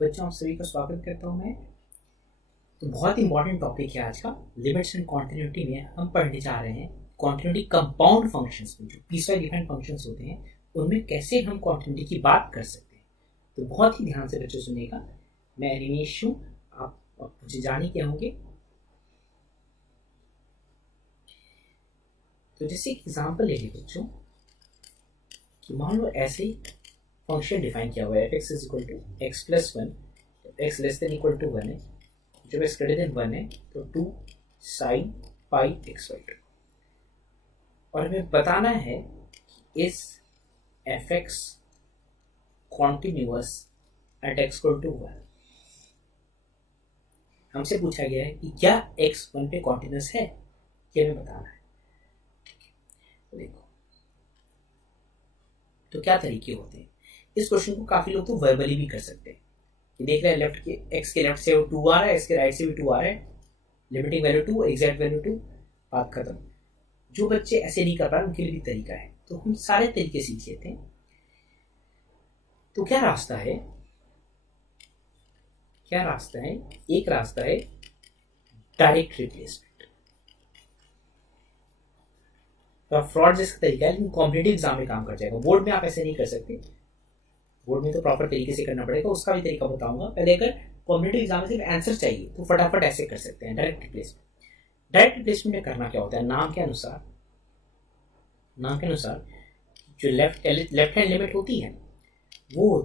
बच्चों, आप सभी का स्वागत करता हूं मैं। तो बहुत इंपॉर्टेंट टॉपिक है आज का। लिमिट्स एंड कॉन्टिन्यूटी में हम पढ़ने जा रहे हैं कॉन्टिन्यूटी कंपाउंड फंक्शंस में, जो पीसवाइज डिफाइंड फंक्शंस होते हैं, उनमें कैसे हम कॉन्टिन्यूटी की बात कर सकते हैं। तो बहुत ही ध्यान से बच्चों सुनिएगा। मैं अनिमेश हूँ, आप मुझे जाने के होंगे। तो जैसे एक एग्जाम्पल ले लीजिए बच्चों कि मान लो ऐसे फंक्शन डिफाइन किया हुआ है f(x = x + 1), x <= 1 है, जब x > 1 है तो 2 sin πx/2, और हमें बताना है इस f(x) कॉन्टिन्यूअस एट x = 1। हमसे पूछा गया है कि क्या x 1 पे कॉन्टिन्यूअस है, ये हमें बताना है। तो देखो, तो क्या तरीके होते हैं। इस क्वेश्चन को काफी लोग तो वर्बली भी कर सकते हैं कि देख रहे हैं लेफ्ट के x के लेफ्ट से 2 आ रहा है, x के राइट से भी 2 आ रहा है, लिमिटिंग वैल्यू 2, एग्जैक्ट वैल्यू 2, बात खत्म। जो बच्चे ऐसे नहीं कर पा रहे उनके लिए भी तरीका है, तो हम सारे तरीके सीख लेते हैं। तो क्या रास्ता है? एक रास्ता है डायरेक्ट रिप्लेसमेंट। तो फ्रॉड जैसा तरीका है, लेकिन कॉम्पिटिटिव एग्जाम में काम कर जाएगा। बोर्ड में आप ऐसे नहीं कर सकते, बोर्ड में तो प्रॉपर तरीके से करना पड़ेगा, उसका भी तरीका बताऊंगा। पहले अगर कॉम्पिटिटिव एग्जाम में सिर्फ आंसर चाहिए तो फटाफट ऐसे कर सकते हैं डायरेक्ट रिप्लेसमेंट। डायरेक्ट रिप्लेसमेंट में करना क्या होता है, नाम के अनुसार जो लेफ्ट हैंड लिमिट होती है वो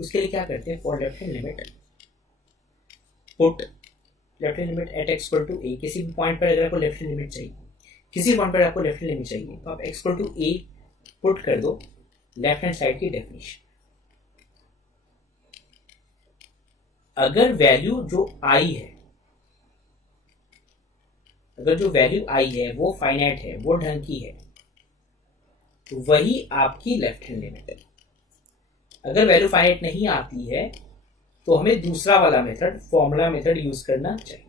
उसके लिए क्या करते हैं, for left hand limit put left hand limit at x = a। किसी भी पॉइंट पर अगर आपको लेफ्ट हैंड लिमिट चाहिए, तो आप x = a पुट कर दो लेफ्ट हैंड साइड की डेफिनेशन। अगर वैल्यू जो i है वो फाइनाइट है, वो ढंग की है, तो वही आपकी लेफ्ट हैंड लिमिट है। अगर वैल्यू फाइनाइट नहीं आती है तो हमें दूसरा वाला मेथड, फॉर्मूला मेथड यूज करना चाहिए।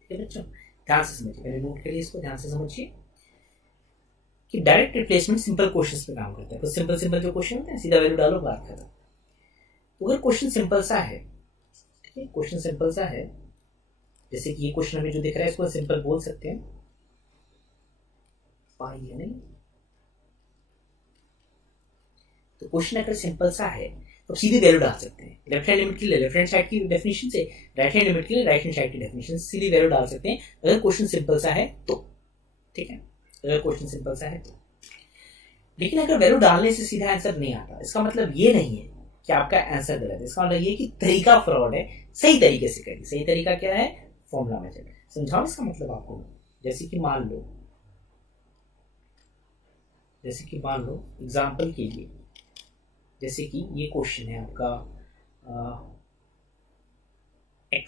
ठीक है बच्चों, ध्यान से समझिए, मैंने नोट करिए इसको, ध्यान से समझिए कि डायरेक्ट रिप्लेसमेंट सिंपल क्वेश्चंस पे काम करता है। तो सिंपल जो क्वेश्चन होते हैं, सीधा वैल्यू डालो, बात खत्म। तो अगर क्वेश्चन सिंपल सा है, ठीक है, क्वेश्चन सिंपल सा है, जैसे कि ये क्वेश्चन हमें जो दिख रहा है इसको सिंपल बोल सकते हैं, पाई है नहीं। तो क्वेश्चन अगर सिंपल सा है तो सीधे वैल्यू डाल सकते हैं। लेफ्ट हैंड लिमिट के लिए लेफ्ट हैंड साइड की डेफिनेशन से, राइट हैंड लिमिट के लिए राइट हैंड साइड की डेफिनेशन से सीधे वैल्यू डाल सकते हैं अगर क्वेश्चन सिंपल सा है तो। ठीक है, अगर क्वेश्चन सिंपल सा है तो। लेकिन अगर वैल्यू डालने से सीधा आंसर नहीं आता, इसका मतलब ये नहीं है कि आपका आंसर गलत है, इसका मतलब ये कि तरीका फ्रॉड है। सही तरीके से करिए। सही तरीका क्या है, फॉर्मूला मेथड। समझाओ इसका मतलब आपको। जैसे कि मान लो एग्जाम्पल के लिए, जैसे कि ये क्वेश्चन है आपका x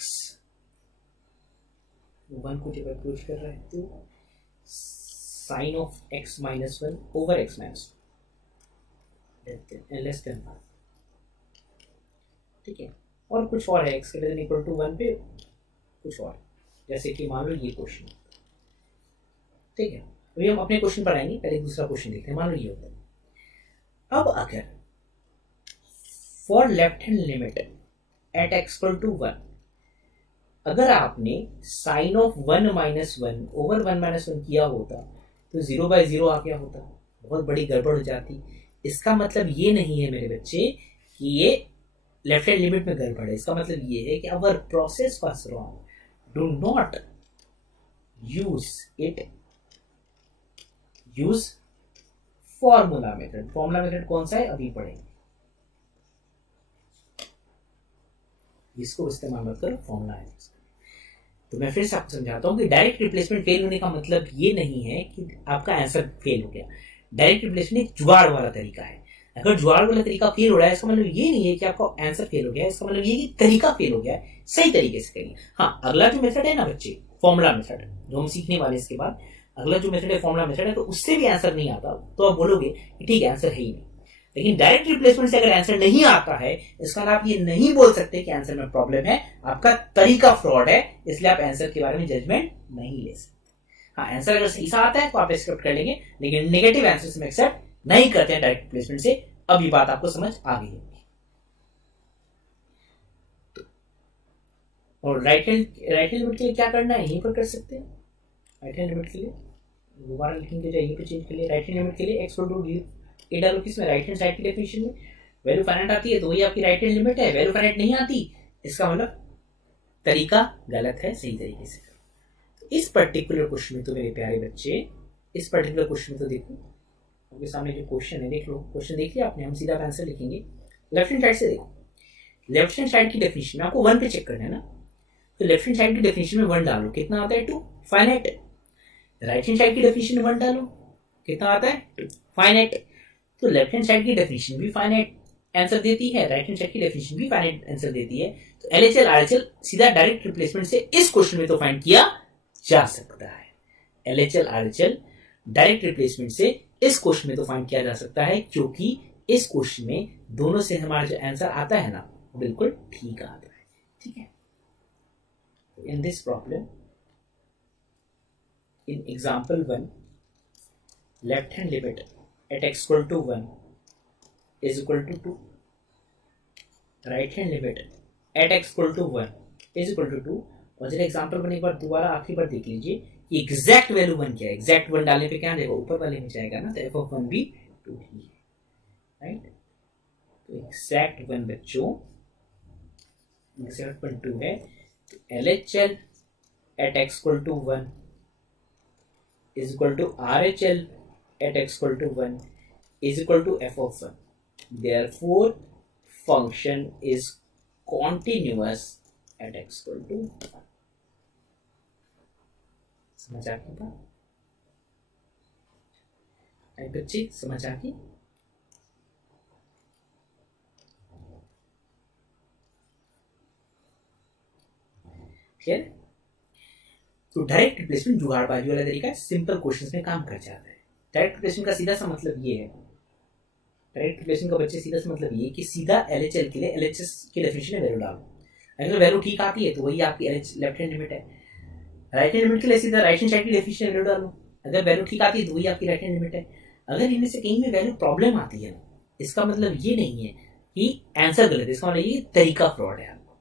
1 को जब अप्रोच कर रहा है तो sin of x - 1 over x - 1 less than 1। ठीक है, और कुछ और है x > 1 पे कुछ और, जैसे कि मान लो ये क्वेश्चन। ठीक है, अभी हम अपने क्वेश्चन पर आएंगे, पहले दूसरा क्वेश्चन देखते हैं। मान लो ये होता है, अब अगर for left hand limit at x = 1, अगर आपने साइन ऑफ 1 - 1 ओवर 1 - 1 किया होता तो 0/0 आ गया होता, बहुत बड़ी गड़बड़ हो जाती। इसका मतलब ये नहीं है मेरे बच्चे कि ये लेफ्ट हैंड लिमिट में गड़बड़ है। इसका मतलब ये है कि our process was wrong, do not use formula method. Formula method कौन सा है, अभी पढ़ेंगे, इसको इस्तेमाल मत करो, फॉर्मूला है। तो मैं फिर से आपको समझाता हूं कि डायरेक्ट रिप्लेसमेंट फेल होने का मतलब ये नहीं है कि आपका आंसर फेल हो गया। डायरेक्ट रिप्लेसमेंट एक जुगाड़ वाला तरीका है। अगर जुगाड़ वाला तरीका फेल हो रहा है, इसका मतलब ये नहीं है कि आपका आंसर फेल हो गया है, इसका मतलब ये कि तरीका फेल हो गया है। सही तरीके से करिए। हाँ, अगला जो मेथड है ना बच्चे, फॉर्मूला मेथड, जो हम सीखने वाले इसके बाद, अगला जो मेथड है फॉर्मूला मेथड है, तो उससे भी आंसर नहीं आता तो आप बोलोगे कि ठीक है आंसर है ही नहीं। लेकिन डायरेक्ट रिप्लेसमेंट से अगर आंसर नहीं आता है, इसका आप ये नहीं बोल सकते कि आंसर में प्रॉब्लम है, आपका तरीका फ्रॉड है, इसलिए आप आंसर के बारे में जजमेंट नहीं ले सकते। हाँ, आंसर अगर सही सा आता है तो आप एक्सेप्ट कर लेंगे, लेकिन नेगेटिव आंसर से एक्सेप्ट नहीं करते हैं डायरेक्ट रिप्लेसमेंट से। अब ये बात आपको समझ आ गई होगी। और राइट हैंड लिमिट के लिए क्या करना है, यहीं पर कर सकते हैं। राइट हैंड लिमिट के लिए दोबारा लिखेंगे, यहीं पे चेंज कर लिए। राइट हैंड लिमिट के लिए एक्स टू ए डालो किसमें, राइट हैंड साइड की डेफिनेशन में। वैल्यू फाइनाइट आती है तो वही आपकी राइट हैंड लिमिट है, वैल्यू फाइनाइट नहीं आती इसका मतलब तरीका गलत है, सही तरीके से करो। तो इस पर्टिकुलर क्वेश्चन में तो मेरे प्यारे बच्चे, इस पर्टिकुलर क्वेश्चन में तो देखो आपके सामने जो क्वेश्चन है, देख लो क्वेश्चन देख लिया आपने, हम सीधा आंसर लिखेंगे। लेफ्ट हैंड साइड से देखो, लेफ्ट हैंड साइड की डेफिनेशन में आपको 1 पे चेक करना है ना, तो लेफ्ट हैंड साइड की डेफिनेशन में 1 डालो, कितना आता है 2, फाइनाइट। राइट हैंड साइड की डेफिनेशन में 1 डालो, कितना आता है 2, फाइनाइट। तो लेफ्ट हैंड साइड की डेफिनेशन भी फाइनाइट आंसर देती है, राइट हैंड साइड की डेफिनेशन भी फाइनाइट आंसर देती है। तो एलएचएल आरएचएल सीधा डायरेक्ट रिप्लेसमेंट से इस क्वेश्चन में तो फाइंड किया जा सकता है। एलएचएल आरएचएल डायरेक्ट रिप्लेसमेंट से इस क्वेश्चन में तो फाइंड किया जा सकता है, क्योंकि इस क्वेश्चन में दोनों से हमारा जो आंसर आता है ना बिल्कुल ठीक आता है। ठीक है, in this problem in example 1, left hand limit at x equal to 1 is equal to 2, right hand limit at x equal to 1 is equal to 2। और जरा एग्जाम्पल 1 एक बार दोबारा आखिरी बार देख लीजिए कि एग्जैक्ट वैल्यू 1 क्या है। एग्जैक्ट 1 डालने पे क्या देखो ऊपर वाले में जाएगा ना, तो एफ ऑफ 1 भी 2 ही है, राइट। तो एग्जैक्ट 1 बच्चों, एग्जैक्ट 1 2 है। तो LHL at x equal to 1 is equal to RHL at x equal to 1 is equal to f of 1. Therefore, function is continuous at x equal to 1. समझ आ गई बात? बच्चे समझ आ गई? क्लियर? तो डायरेक्ट रिप्लेसमेंट जुगाड़बाजी वाला तरीका सिंपल क्वेश्चंस में काम कर जाता है। डायरेक्ट रिप्लेसमेंट का सीधा सा मतलब ये है, डायरेक्ट रिप्लेसमेंट का बच्चे सीधा सा मतलब ये कि सीधा एलएचएल के लिए एलएचएस की डेफिनेशन में वैल्यू डालो। अगर वैल्यू ठीक आती है तो वही आपकी लेफ्ट हैंड लिमिट है। राइट हैंड लिमिट के लिए सीधा राइट हैंड साइड की डेफिनेशन में वैल्यू डालो, अगर वैल्यू ठीक आती है तो वही आपकी राइट हैंड लिमिट है। अगर इनमें से कहीं में वैल्यू प्रॉब्लम आती है, इसका मतलब ये नहीं है कि आंसर गलत है, इसका मतलब ये तरीका फ्रॉड है आपको।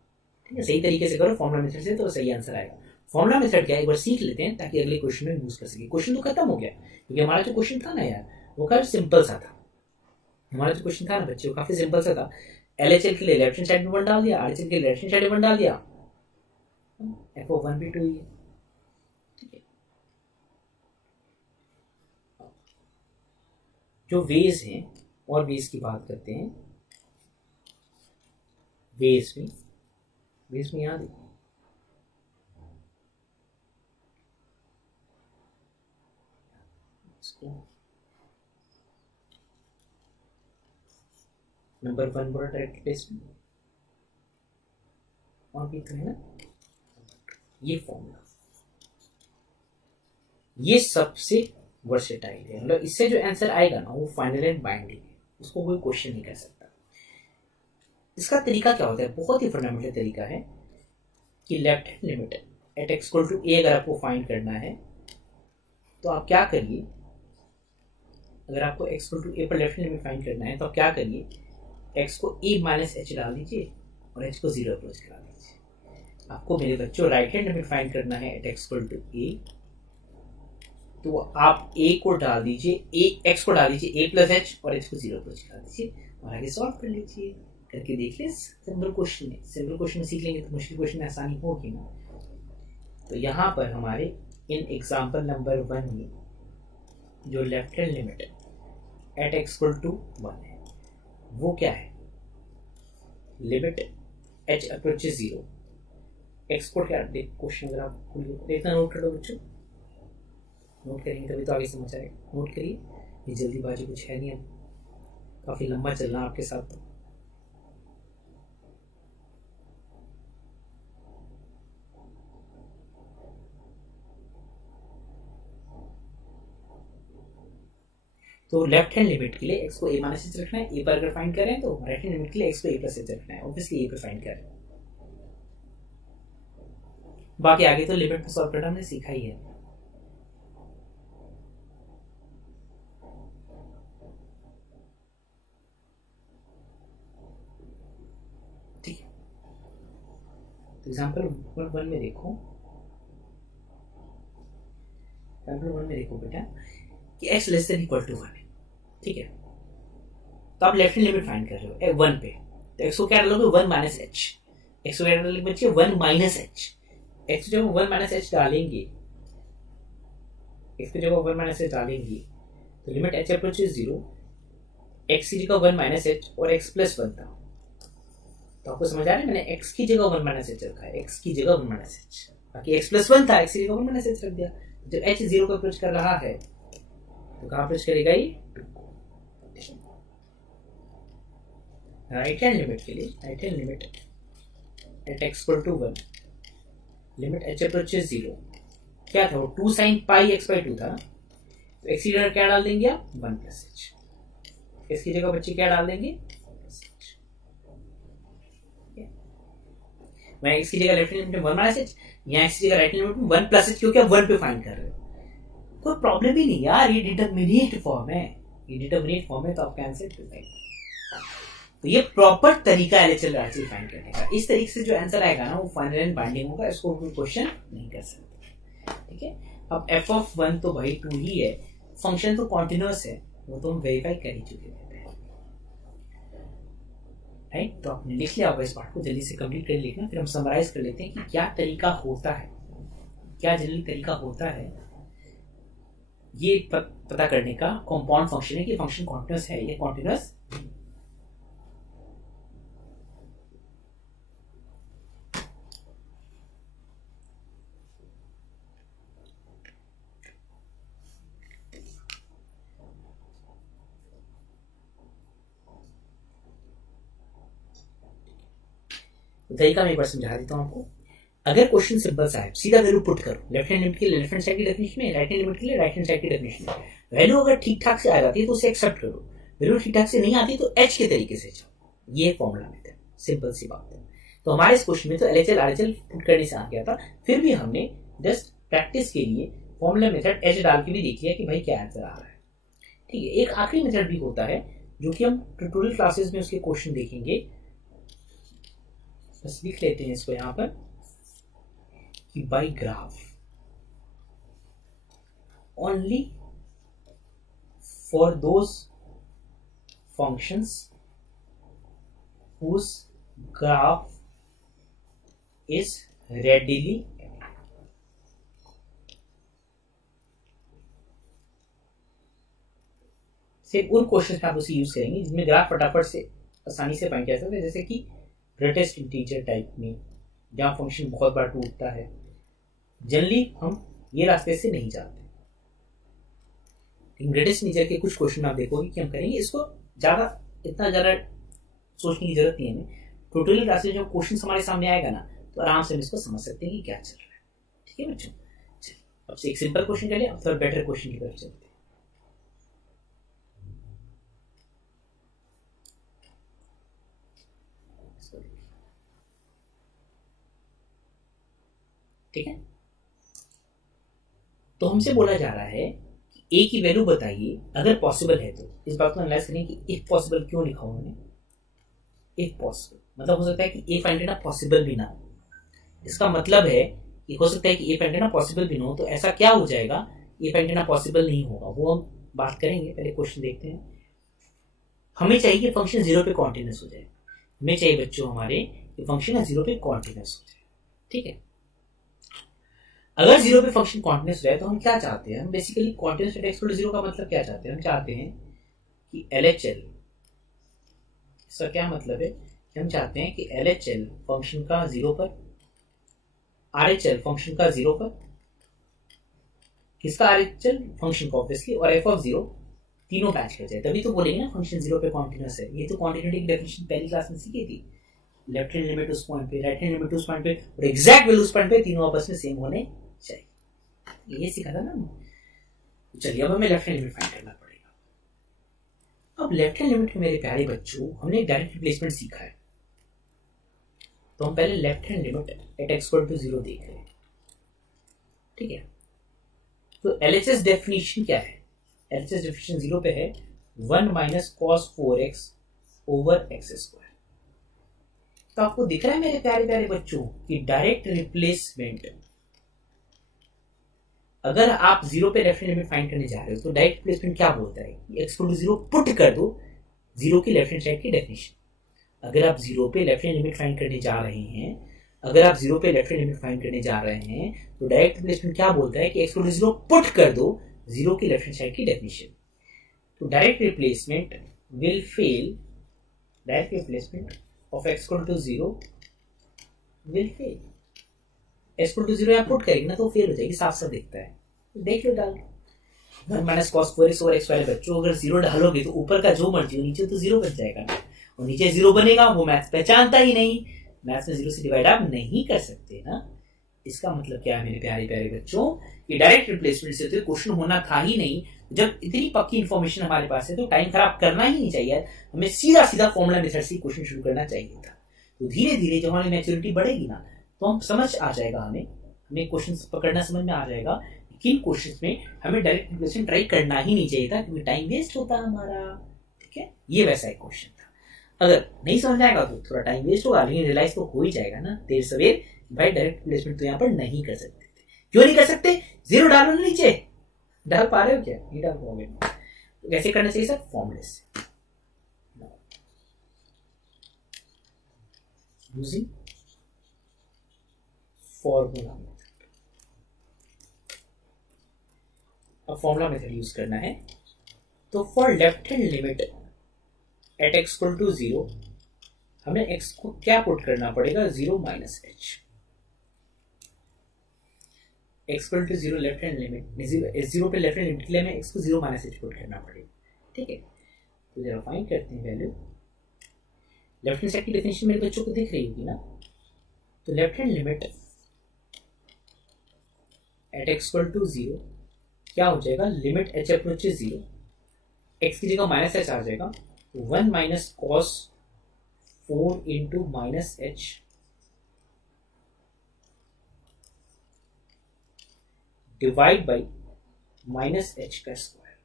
ठीक है, सही तरीके से करो फॉर्मुला मेथड से तो सही आंसर आएगा। फॉर्मुला मेथड क्या है एक बार सीख लेते हैं ताकि अगले क्वेश्चन में यूज कर सके। क्वेश्चन तो खत्म हो गया, क्योंकि हमारा जो क्वेश्चन था ना यार वो काफी सिंपल सा था। हमारा जो क्वेश्चन था ना बच्चे वो काफी सिंपल सा था। एलएचएल के लिए लेफ्ट हैंड साइड में 1 डाल दिया, आरएचएल के लिए लेफ्ट हैंड साइड में 1 डाल दिया, एफ ऑफ 1 भी 2 ही है। ठीक है, जो वेज हैं और वेज की बात करते हैं। वेज में याद है नंबर 1 बोला डायरेक्ट रिप्लेसमेंट, और भी तो है ना ये फॉर्मूला, ये सबसे वर्सेटाइल है। मतलब इससे जो आंसर आएगा ना वो फाइनल एंड बाइंडिंग है, उसको कोई क्वेश्चन नहीं कर सकता। इसका तरीका क्या होता है, बहुत ही फंडामेंटल तरीका है कि left hand limit at x equal to A अगर आपको फाइंड करना है तो आप क्या करिए, अगर आपको एक्स इक्वल टू ए पर लेफ्ट हैंड लिमिट फाइंड करना है तो आप क्या करिए, एक्स को ए माइनस एच डाल दीजिए और एच को 0 अप्रोच करा दीजिए। आपको मेरे बच्चों राइट हैंड लिमिट फाइंड करना है एट एक्स इक्वल टू ए, तो आप ए को डाल दीजिए, एक्स को डाल दीजिए ए प्लस एच और एच को 0 अप्रोच करा दीजिए और आगे सॉल्व कर लीजिए। करके देख ले, सिंपल क्वेश्चन है, सिंपल क्वेश्चन सीख लेंगे तो मुश्किल क्वेश्चन में आसानी होगी ना। तो यहाँ पर हमारे इन एग्जाम्पल नंबर 1 में जो left hand limit at x equal to 1 है वो क्या है, लिमिट एच अप्रोचेस 0, एक्स को क्या क्वेश्चन अगर आप देखना नोट कर लो बच्चों, नोट करेंगे तभी तो आगे समझ आएगा। नोट करिए, ये जल्दीबाजी कुछ है नहीं, अब काफी लंबा चलना आपके साथ। तो लेफ्ट हैंड लिमिट के लिए एक्स को ए माइनस एच रखना है, ए पर अगर फाइंड करें तो राइट हैंड लिमिट के लिए एक्स को ए प्लस एच रखना है, ऑब्वियसली ए पर फाइंड करें। बाकी आगे तो लिमिट को सॉल्व करना हमने सीखा ही है। एग्जाम्पल 1 में देखो, बेटा कि x less than equal to 1 है, ठीक है। तो आप लेफ्ट हैंड लिमिट फाइंड कर रहे हो 1 पे, तो x को क्या डालोगे 1 माइनस एच, x को क्या डालोगे बच्चे 1 माइनस एच, x को जब 1 माइनस एच डालेंगे, x को जब 1 माइनस एच डालेंगे तो लिमिट h अप्रोचेस 0, x की जगह 1 माइनस एच और x प्लस 1 था। तो आपको समझ आ रहा है, मैंने x की जगह 1 माइनस एच रखा है, x की जगह 1 माइनस एच, बाकी x प्लस 1 था, x की जगह 1 माइनस एच रख दिया। जब h 0 को अप्रोच कर रहा है तो कहां अप्रोच करेगा ये 2 को। राइट हैंड लिमिट के लिए, right hand limit at x equal to 1, limit h approaches 0, क्या था वो 2 sin पाई x बाई 2 था, तो x की जगह क्या डाल देंगे आप 1 प्लस एच, x की जगह बच्चे क्या डाल देंगे, मैं x की जगह लेफ्ट हैंड लिमिट में 1 माइनस एच, यहाँ x की जगह राइट हैंड लिमिट में 1 प्लस एच, क्योंकि आप 1 पे फाइंड कर रहे हो। कोई प्रॉब्लम ही नहीं यार, ये डिटरमिनेट फॉर्म है, तो आपका आंसर 2 है। तो ये प्रॉपर तरीका एलएचएल आरएचएल फाइंड करने का। इस तरीके से जो आंसर आएगा ना वो फाइनल एंड बाइंडिंग होगा, इसको कोई क्वेश्चन नहीं कर सकते, ठीक है। अब f ऑफ 1 तो भाई 2 ही है, फंक्शन तो कॉन्टिन्यूअस है, वो तो हम वेरीफाई कर ही चुके हैं, राइट। तो आपने लिख लिया होगा, इस पार्ट को जल्दी से कंप्लीट कर लिखना, फिर हम समराइज कर लेते हैं कि क्या तरीका होता है, क्या जनरली तरीका होता है ये पता करने का। कंपाउंड फंक्शन है कि फंक्शन कॉन्टिन्यूअस है या कॉन्टिन्यूअस। तरीका मैं एक बार समझा देता हूं आपको। अगर क्वेश्चन सिंपल सा है, सीधा वैल्यू पुट करो, लेफ्ट हैंड लिमिट के लिए लेफ्ट हैंड साइड की डेफिनेशन में, राइट हैंड लिमिट के लिए राइट हैंड साइड की डेफिनेशन में। वैल्यू अगर ठीक ठाक से आ जाती है तो उसे एक्सेप्ट करो, वैल्यू ठीक ठाक से नहीं आती तो एच के तरीके से जाओ। ये फॉर्मूला मेथड, सिंपल सी बात है। तो हमारे इस क्वेश्चन में तो एलएचएल आरएचएल पुट करने से आ गया था, फिर भी हमने जस्ट प्रैक्टिस के लिए फॉर्मूला मेथड एच डाल के भी देख लिया कि भाई क्या आंसर आ रहा है, ठीक है। एक आखिरी मेथड भी होता है जो कि हम ट्यूटोरियल क्लासेस में उसके क्वेश्चन देखेंगे, बस लिख लेते हैं इसको यहां पर कि by graph only for those functions whose graph is readily सिर्फ उन क्वेश्चन में आप उसे यूज करेंगे जिनमें ग्राफ फटाफट से आसानी से फाइंड किया जा सकता है, जैसे कि ग्रेटेस्ट इंटीजर टाइप में जहां फंक्शन बहुत बार टूटता है। जनरली हम ये रास्ते से नहीं जाते, लेकिन ग्रेटेस्ट इंटीजर के कुछ क्वेश्चन आप देखोगे कि हम करेंगे। इसको इतना ज्यादा सोचने की जरूरत नहीं है। ट्यूटोरियल क्लासेस जो क्वेश्चन हमारे सामने आएगा ना तो आराम से हम इसको समझ सकते हैं कि क्या चल रहा है, ठीक है बच्चों। अब से एक सिंपल क्वेश्चन कर लिया, अब थोड़ा बेटर क्वेश्चन की तरफ चलते हैं। ठीक है, तो हमसे बोला जा रहा है कि ए की वैल्यू बताइए अगर पॉसिबल है तो। इस बात को एनालाइज करें कि इफ पॉसिबल क्यों लिखा उन्होंने, इफ पॉसिबल मतलब हो सकता है कि ए फाइंड करना पॉसिबल भी ना हो। इसका मतलब है कि हो सकता है कि ए फाइंड करना पॉसिबल भी ना हो, तो ऐसा क्या हो जाएगा ए फाइंड करना पॉसिबल नहीं होगा, वो हम बात करेंगे। पहले क्वेश्चन देखते हैं। हमें चाहिए कि फंक्शन 0 पे कॉन्टिन्यूअस हो जाए, हमें चाहिए बच्चों हमारे कि फंक्शन 0 पे कॉन्टिन्यूअस हो जाए, ठीक है। अगर 0 पे फंक्शन कॉन्टिन्यूअस रहे तो हम क्या चाहते हैं, हम बेसिकली कॉन्टिन्यूअस एट x = 0 का मतलब क्या चाहते हैं, हम चाहते हैं कि LHL, इसका क्या मतलब है कि हम चाहते हैं कि LHL फंक्शन का 0 पर, RHL फंक्शन का 0 पर, किसका RHL फंक्शन का ऑब्वियसली, और f ऑफ 0 तीनों मैच कर जाए, तभी तो बोलेंगे ना फंक्शन 0 पे कॉन्टिन्यूअस है। ये तो कॉन्टिन्यूटी की डेफिनेशन पहली क्लास में सीखी थी, लेफ्ट हैंड लिमिट उस पॉइंट पे, राइट हैंड लिमिट उस पॉइंट पे और एग्जैक्ट वैल्यू उस पॉइंट पे, तीनों आपस में सेम होने चाहिए, ये सीखा था ना। चलिए अब हमें लेफ्ट हैंड लिमिट फाइंड करना पड़ेगा। अब लेफ्ट हैंड लिमिट में मेरे प्यारे बच्चों हमने डायरेक्ट रिप्लेसमेंट सीखा है, तो हम पहले left hand limit at x = 0 देख रहे हैं, ठीक है। तो LHS डेफिनेशन क्या है, LHS डेफिनेशन 0 पे है 1 - cos 4x/x²। तो आपको दिख रहा है मेरे प्यारे प्यारे बच्चों कि डायरेक्ट रिप्लेसमेंट, अगर आप जीरो पे लेफ्ट हैंड लिमिट फाइंड करने जा रहे हो तो डायरेक्ट रिप्लेसमेंट क्या बोलता है, X equal to zero put कर दो जीरो की लेफ्ट हैंड साइड की डेफिनेशन। अगर आप जीरो पे लेफ्ट हैंड लिमिट फाइंड करने जा रहे हैं, अगर आप जीरो पे लेफ्ट हैंड लिमिट फाइंड करने जा रहे हैं तो डायरेक्ट रिप्लेसमेंट क्या बोलता है कि X equal to zero put कर दो जीरो की लेफ्ट हैंड साइड की डेफिनेशन। तो direct replacement will fail, direct replacement of X equal to zero will fail. X equal to zero आप पुट करेंगे ना तो फेल हो जाएगी, साफ साफ दिखता है, देख लो डाल one minus cos four x over x वाले बच्चों, अगर जीरो डालोगे तो ऊपर का जो मर्जी हो नीचे तो जीरो बन जाएगा ना, और नीचे जीरो बनेगा वो मैथ्स पहचानता ही नहीं, मैथ्स में जीरो से डिवाइड आप नहीं कर सकते ना। इसका मतलब क्या है मेरे प्यारे प्यारे बच्चों, कि डायरेक्ट रिप्लेसमेंट से तो क्वेश्चन होना था ही नहीं। जब इतनी पक्की इन्फॉर्मेशन हमारे पास है तो टाइम खराब करना ही नहीं चाहिए, हमें सीधा सीधा फॉर्मूला मेथड से क्वेश्चन शुरू करना चाहिए था। तो धीरे धीरे जब हमारी मैच्योरिटी बढ़ेगी ना तो हम समझ आ जाएगा, हमें क्वेश्चन पकड़ना समझ में आ जाएगा किन क्वेश्चंस में हमें डायरेक्ट रिप्लेसमेंट ट्राई करना ही नहीं चाहिए था, क्योंकि टाइम वेस्ट होता हमारा। ठीक है, ये वैसा एक क्वेश्चन था। अगर नहीं समझ आएगा तो थोड़ा टाइम वेस्ट होगा, लेकिन रियलाइज तो हो ही जाएगा ना देर सवेर, भाई डायरेक्ट रिप्लेसमेंट तो यहाँ पर नहीं कर सकते थे। क्यों नहीं कर सकते? जीरो डालो नीचे, डाल पा रहे हो क्या? नहीं डाल पाओगे। तो कैसे करना चाहिए सर? फॉर्मूले से, यूजिंग फॉर्मूला मेथड। अब फॉर्मूला मेथड यूज करना है। तो for left hand limit at x equal to zero हमें एक्स को क्या पुट करना पड़ेगा? Zero minus H. X equal to zero left hand limit, zero पे लेफ्ट हैंड लिमिट के लिए हमें एक्स को जीरो माइनस एच पुट करना पड़ेगा। ठीक है, तो जरा फाइंड करते हैं वैल्यू। लेफ्ट हैंड साइड की डेफिनेशन मेरे बच्चों को दिख रही होगी ना। तो left hand limit at x equal to zero क्या हो जाएगा? Limit h approaches zero, x की जगह माइनस एच आ जाएगा, one minus cos four into minus h divide by minus h का स्क्वायर।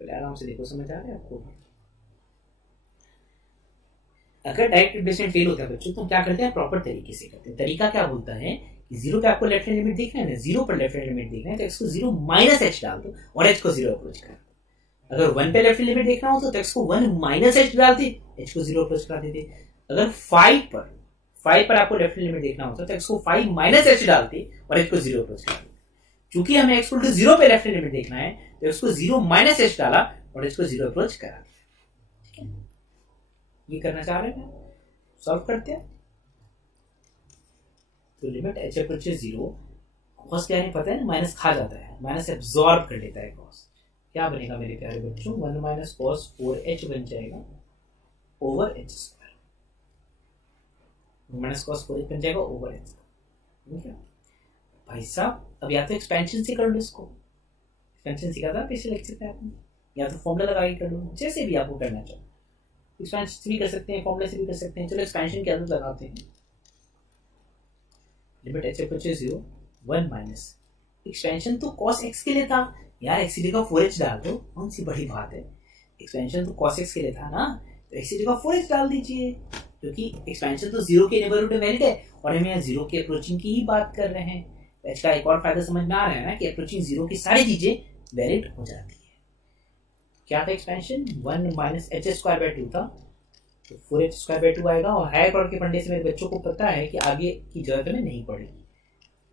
पहले आराम से देखो, समझ आ रहा है आपको? अगर डायरेक्ट रिप्लेसमेंट फेल होता है बच्चों तो क्या करते हैं? प्रॉपर तरीके से करते हैं। तरीका क्या बोलता है कि जीरो पे आपको लेफ्ट हैंड लिमिट देखना है ना, जीरो पर लेफ्ट हैंड लिमिट देखना है तो एक्स को जीरो माइनस एच डाल दो और एच को जीरो अप्रोच कर दो। अगर वन पे लेफ्ट हैंड लिमिट देखना हो तो एक्स को वन माइनस एच डाल दे, एच को जीरो अप्रोच करा देते। अगर फाइव पर आपको लेफ्ट हैंड लिमिट देखना होता तो एक्स को फाइव माइनस एच डालते और एच को जीरो अप्रोच करा देते। क्योंकि हमें एक्स को जीरो पे लेफ्ट हैंड लिमिट देखना है तो एक्स को जीरो माइनस एच डाला और एच को जीरो अप्रोच करा दिया। ठीक है, ये करना चाह रहे हैं, सॉल्व करते हैं। तो limit h approaches zero, cos क्या है पता है ना, माइनस खा जाता है, माइनस एब्जॉर्ब कर लेता है कॉस। क्या बनेगा मेरे प्यारे बच्चों? One minus cos four H बन जाएगा over H square, minus cos four H बन जाएगा ओवर एच स्क्वायर। ठीक है भाई साहब, अब या तो एक्सपेंशन से कर लो इसको, एक्सपेंशन सीखा था पिछले लेक्चर में आपने, या तो फॉर्मूला लगा के कर लो, जैसे भी आपको करना चाहो। एक्सपेंशन से भी कर सकते हैं, फॉर्मूला से भी कर सकते हैं। चलो एक्सपेंशन की आदत लगाते हैं। Limit h approaches zero, one minus expansion तो cos x के लिए था यार, x की जगह 4h डाल दो, कौन सी बड़ी बात है। एक्सपेंशन तो cos x के लिए था ना, तो x की जगह 4h डाल दीजिए, क्योंकि एक्सपेंशन तो जीरो के नेबरहुड में वैलिड है और हम यहाँ जीरो के अप्रोचिंग की ही बात कर रहे हैं। तो h का एक और फायदा समझ में आ रहा है ना कि अप्रोचिंग जीरो की सारी चीजें वैलिड हो जाती है। क्या था expansion? One minus H square by two था, तो 4h स्क्वायर बाय टू आएगा। और हायर ऑर्डर के पढ़ने से मेरे बच्चों को पता है कि आगे की जरूरत में नहीं पड़ेगी।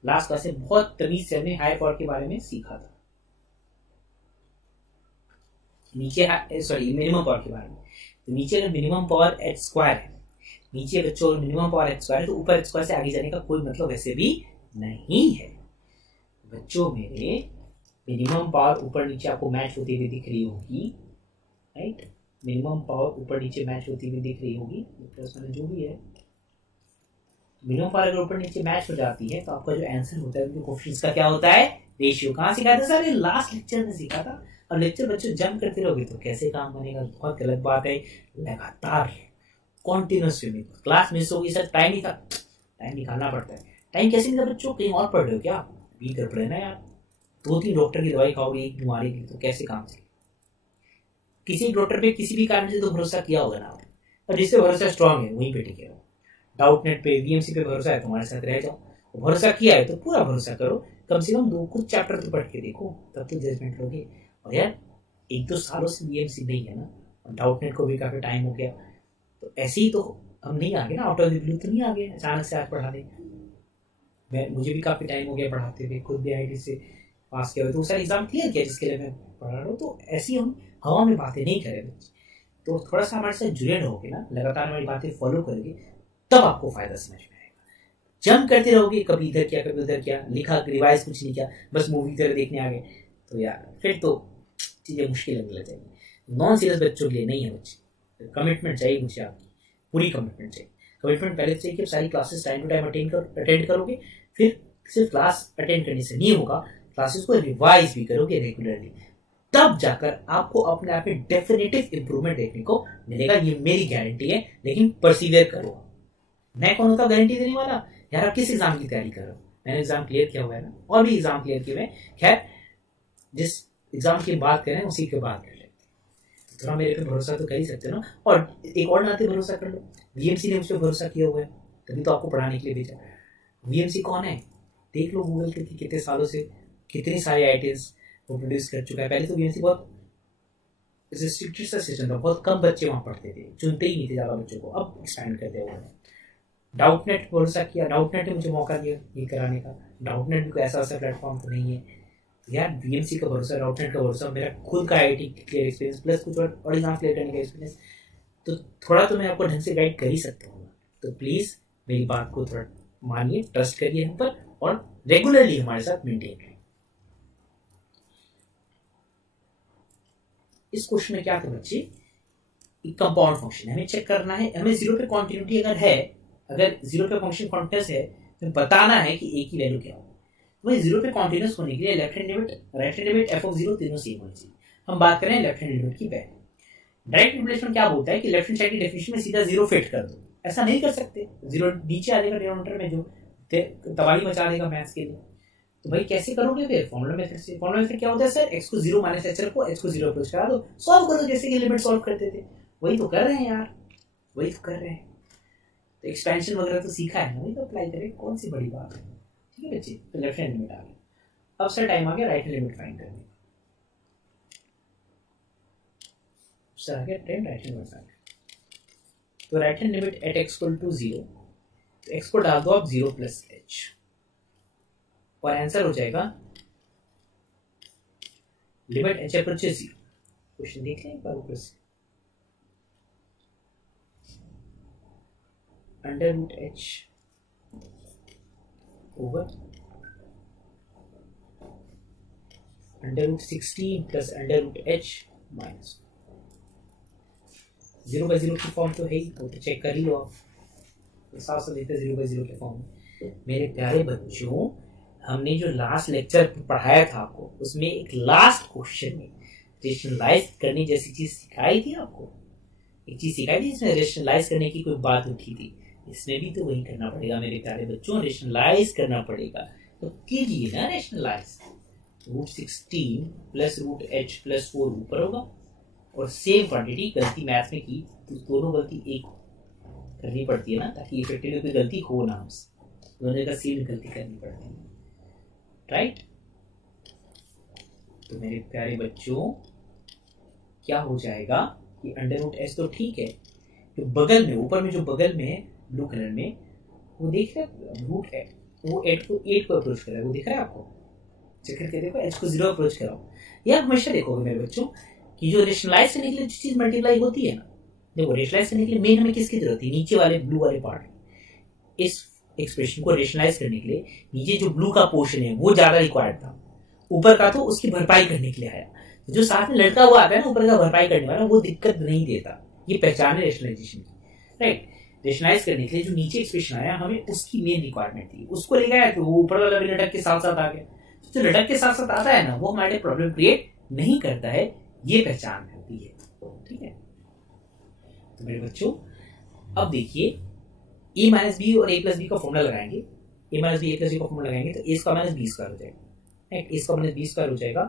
लास्ट क्लास में बहुत तमीज से हमने हायर पावर के बारे में सीखा था, नीचे सॉरी मिनिमम पावर के बारे में। तो नीचे अगर मिनिमम पावर एच स्क्वायर है, नीचे बच्चों मिनिमम पावर एच स्क्वायर है, तो ऊपर एच स्क्वायर से आगे जाने का कोई मतलब वैसे भी नहीं है। बच्चों मेरे मिनिमम पावर ऊपर नीचे आपको मैच होती हुई दिख रही होगी, राइट? मिनिमम पावर ऊपर नीचे मैच होती हुई दिख रही होगी, प्लस माइनस जो भी है। मिनिमम पावर अगर ऊपर नीचे मैच हो जाती है तो आपका जो आंसर होता है कोएफिशिएंट्स का क्या होता है? रेशियो। कहाँ सिखाया था सर? लास्ट लेक्चर में सीखा था। अब लेक्चर बच्चों जंप करते रहोगे तो कैसे काम बनेगा? बहुत गलत बात है। लगातार कॉन्टिन्यूस स्विमिंग, क्लास मिस होगी सर, टाइम नहीं था, टाइम निकालना पड़ता है। टाइम कैसे निकला बच्चों? कहीं और पढ़ रहे हो क्या? भी कर पड़े ना यार, 2-3 डॉक्टर की दवाई खाओगे एक बीमारी की तो कैसे काम चलेगा? किसी डॉक्टर पे किसी भी कारण से तो भरोसा किया होगा ना, और जिससे भरोसा स्ट्रांग है वहीं पे टिके रहो। डाउट नेट पे वीएमसी पे भरोसा है तुम्हारे साथ रह जाओ, भरोसा किया है तो पूरा भरोसा करो, कम से कम 2 कुछ चैप्टर तो पढ़ के देखो, तब तो जजमेंट लोगे। और यार 1-2 सालों से वीएमसी नहीं है ना, डाउट नेट को भी काफी टाइम हो गया, तो ऐसे ही तो हम नहीं आ गए ना, आउट ऑफ द ब्लू तो नहीं आ गए अचानक से आज पढ़ा दें। मुझे भी काफी टाइम हो गया पढ़ाते हुए, खुद भी आईआईटी से पास किया हुआ, तो सारे एग्जाम क्लियर किया जिसके लिए मैं पढ़ा रहा हूँ। तो ऐसी हम हवा में बातें नहीं करें बच्चे, तो थोड़ा सा हमारे साथ जुड़े रहोगे ना, लगातार हमारी बातें फॉलो करोगे, तब आपको फायदा समझ में आएगा। जंप करते रहोगे, कभी इधर किया कभी उधर किया, लिखा रिवाइज कुछ नहीं किया, बस मूवी तरह देखने आ गए, तो यार फिर तो चीजें मुश्किल लगने लग जाएंगी। नॉन सीरियस बच्चों के लिए नहीं है बच्चे, कमिटमेंट चाहिए मुझे, आपकी पूरी कमिटमेंट चाहिए। कमिटमेंट पहले चाहिए कि सारी classes time to time attend करोगे, फिर सिर्फ क्लास अटेंड करने से नहीं होगा, क्लासेस को रिवाइज भी करोगे रेगुलरली, तब जाकर आपको अपने आप में डेफिनेटिव इंप्रूवमेंट देखने को मिलेगा, ये मेरी गारंटी है। लेकिन परसिवियर करो। मैं कौन होता गारंटी देने वाला? यार आप किस एग्जाम की तैयारी कर रहे हो? मैंने एग्जाम क्लियर किया हुआ है ना, और भी एग्जाम क्लियर किए हुए। खैर जिस एग्जाम की बात करें उसी के बात कर लेते हैं, थोड़ा मेरे पे भरोसा तो कर ही सकते हो ना। और एक और नाते भरोसा कर लो, वीएमसी ने मुझ पर भरोसा किया हुआ है, तभी तो आपको पढ़ाने के लिए भेजा। वीएमसी कौन है? देख लो गूगल के कितने सालों से कितने सारे आईआईटीज वो प्रोड्यूस कर चुका है। पहले तो वीएमसी बहुत रिस्ट्रिक्टेड सा सिस्टम था, बहुत कम बच्चे वहां पढ़ते थे, चुनते ही नहीं थे ज्यादा बच्चों को, अब एक्सपैंड कर दिया उन्होंने। डाउट नेट भरोसा किया, डाउट नेट ने मुझे मौका दिया ये कराने का, डाउट नेट भी कोई ऐसा प्लेटफॉर्म तो नहीं है। तो यार वीएमसी का भरोसा, डाउट नेट का भरोसा, मेरा खुद का आईआईटी क्लियर एक्सपीरियंस प्लस कुछ और एग्जाम क्लियर करने का एक्सपीरियंस, तो थोड़ा तो मैं आपको ढंग से गाइड कर ही सकता हूँ। तो प्लीज मेरी बात को थोड़ा मानिए, ट्रस्ट करिए हम पर, और रेगुलरली हमारे साथ मेंटेन करें। इस क्वेश्चन में क्या था बच्चे, एक कंपाउंड फंक्शन है, हमें चेक करना है, हमें जीरो पे कॉन्टिन्यूटी अगर है, अगर जीरो पे फंक्शन कॉन्टिन्यूस है तो बताना है कि ए की वैल्यू क्या हो। वही जीरो पे कॉन्टिन्यूस होने के लिए left hand limit, right hand limit, F of zero तीनों सेम होनी चाहिए। हम बात करें लेफ्ट हैंड लिमिट की वैल्यू। डायरेक्ट रिप्लेसमेंट क्या बोलता है कि लेफ्ट हैंड साइड की डेफिनेशन में सीधा जीरो फिट कर दो, ऐसा नहीं कर सकते, जीरो नीचे आ जाएगा डिनोमिनेटर में, जो तबाही मचा देगा मैथ्स के लिए। तो भाई कैसे करोगे फिर? फॉर्मूला मेथड से। फॉर्मूला मेथड क्या होता है सर? x को 0 माइनस h रखो, h को 0 अप्रोच करा दो, सॉल्व करो, जैसे कि लिमिट सॉल्व करते थे। वही तो कर रहे हैं यार, वही तो कर रहे हैं। तो एक्सपेंशन वगैरह तो सीखा है ना, वही तो अप्लाई करें, कौन सी बड़ी बात है। ठीक है बच्चे, तो लेफ्ट हैंड लिमिट आ गया, अब सर टाइम आ गया राइट हैंड लिमिट फाइंड करने का। सर आ गया टाइम राइट हैंड लिमिट। तो right hand limit at x equal to 0, तो x को डाल दो आप 0 प्लस h, और आंसर हो जाएगा लिमिट h अप्रोचेस 0। क्वेश्चन देख लें एक बार ऊपर से, under root h over under root 16 plus under root h minus 0 by 0 की फॉर्म तो है ही, तो चेक कर ही लो आप, साफ साफ देखते 0 बाई 0 के फॉर्म। मेरे प्यारे बच्चों, हमने जो लास्ट लेक्चर पढ़ाया था आपको, उसमें एक लास्ट क्वेश्चन में रेशनलाइज करने जैसी चीज सिखाई थी आपको, एक चीज सिखाई थी जिसमें रेशनलाइज करने की कोई बात उठी थी। इसमें भी तो वही करना पड़ेगा मेरे प्यारे बच्चों, रेशनलाइज करना पड़ेगा। तो कीजिए ना rationalise, root 16 plus root h plus 4 ऊपर होगा, और सेम क्वांटिटी गलती मैथ में की तो दोनों गलती एक करनी पड़ती है ना, ताकि इफेक्टिवली कोई गलती हो ना, हमसे दोनों जगह सेम गलती करनी पड़ती है, राइट। तो मेरे प्यारे बच्चों क्या हो जाएगा कि अंडर रूट एस तो ठीक है, जो बगल में ऊपर में जो बगल में है ब्लू कलर में, वो देख रहे रूट है, वो 8 को अप्रोच कर रहा है, वो दिख रहा है आपको? चेक करके देखो, h को 0 अप्रोच कराओ। ये आप हमेशा देखोगे मेरे बच्चों कि जो रेशनलाइज करने के लिए जो चीज मल्टीप्लाई होती है ना, देखो रेशनलाइज करने के लिए मेन हमें किसकी जरूरत है? नीचे वाले ब्लू वाले पार्ट। इस एक्सप्रेशन को रेशनलाइज करने के लिए नीचे जो ब्लू का पोर्शन है वो ज्यादा रिक्वायर्ड था, ऊपर का तो उसकी भरपाई करने के लिए आया। तो जो साथ में लड़का हुआ आता है ना ऊपर का भरपाई करने वाला, वो दिक्कत नहीं देता। ये पहचान है रेशनलाइजेशन की, राइट। रेशनलाइज करने के लिए जो नीचे एक्सप्रेशन आया, हमें उसकी मेन रिक्वायरमेंट थी, उसको ले गया तो वो ऊपर वाला भी लटक के साथ साथ आ गया। जो लटक के साथ साथ आता है ना, वो हमारे प्रॉब्लम क्रिएट नहीं करता है, ये पहचान होती है, ठीक है। तो मेरे बच्चों अब देखिए, a माइनस बी और a प्लस बी का फॉर्मूला लगाएंगे, a minus b a plus b का फॉर्मूला लगाएंगे तो a square minus b square हो जाएगा, right. a square minus b square हो जाएगा,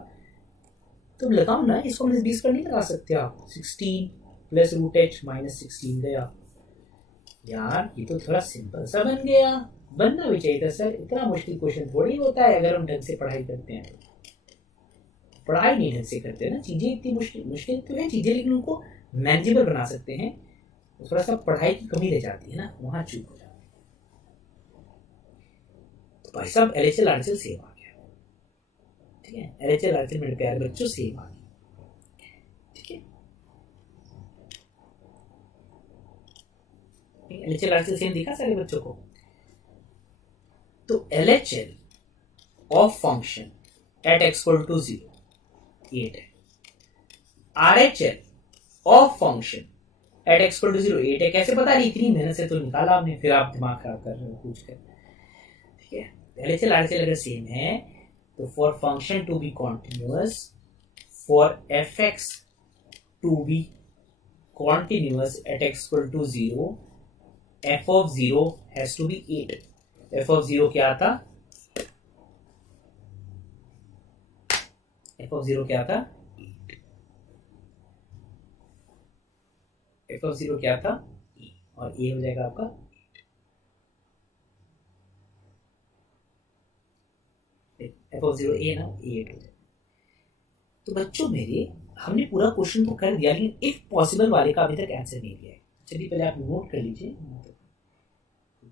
तो लगाओ ना, इसको माइनस बी स्क्वायर नहीं लगा सकते आप। 16 प्लस रूट h माइनस 16 गया, यार ये तो थोड़ा सिंपल सा बन गया, बनना भी चाहिए था सर, इतना मुश्किल क्वेश्चन थोड़ी होता है अगर हम ढंग से पढ़ाई करते हैं तो। पढ़ाई नहीं ढंग से करते ना, चीजें इतनी मुश्किल मुश्किल तो है चीजें, लेकिन उनको मैनेजेबल बना सकते हैं। थोड़ा सा पढ़ाई की कमी रह जाती है ना, वहां चूक हो जाती है। तो भाई साहब LHL RHL सेम आ गया, ठीक है, LHL RHL मेरे प्यारे बच्चों सेम आ गया, ठीक है। LHL RHL सेम दिखा सारे बच्चों को। तो LHL of function at x equal to 0 8 है, RHL of function at x equal to 0 8 है। कैसे पता नहीं, इतनी मेहनत से तो निकाला आपने, फिर आप दिमाग खराब कर रहे हो पूछ कर, ठीक है। LHL RHL अगर सेम है तो for function to be continuous, for fx to be continuous at x equal to 0, f of 0 has to be 8। f of 0 क्या था, f of 0 क्या था, f of 0 क्या था, और a हो जाएगा आपका, f of 0 a ना, a 8 हो जाएगा। तो बच्चों मेरे, हमने पूरा क्वेश्चन तो कर दिया, लेकिन इफ पॉसिबल वाले का अभी तक आंसर नहीं दिया है। चलिए पहले आप नोट कर लीजिए,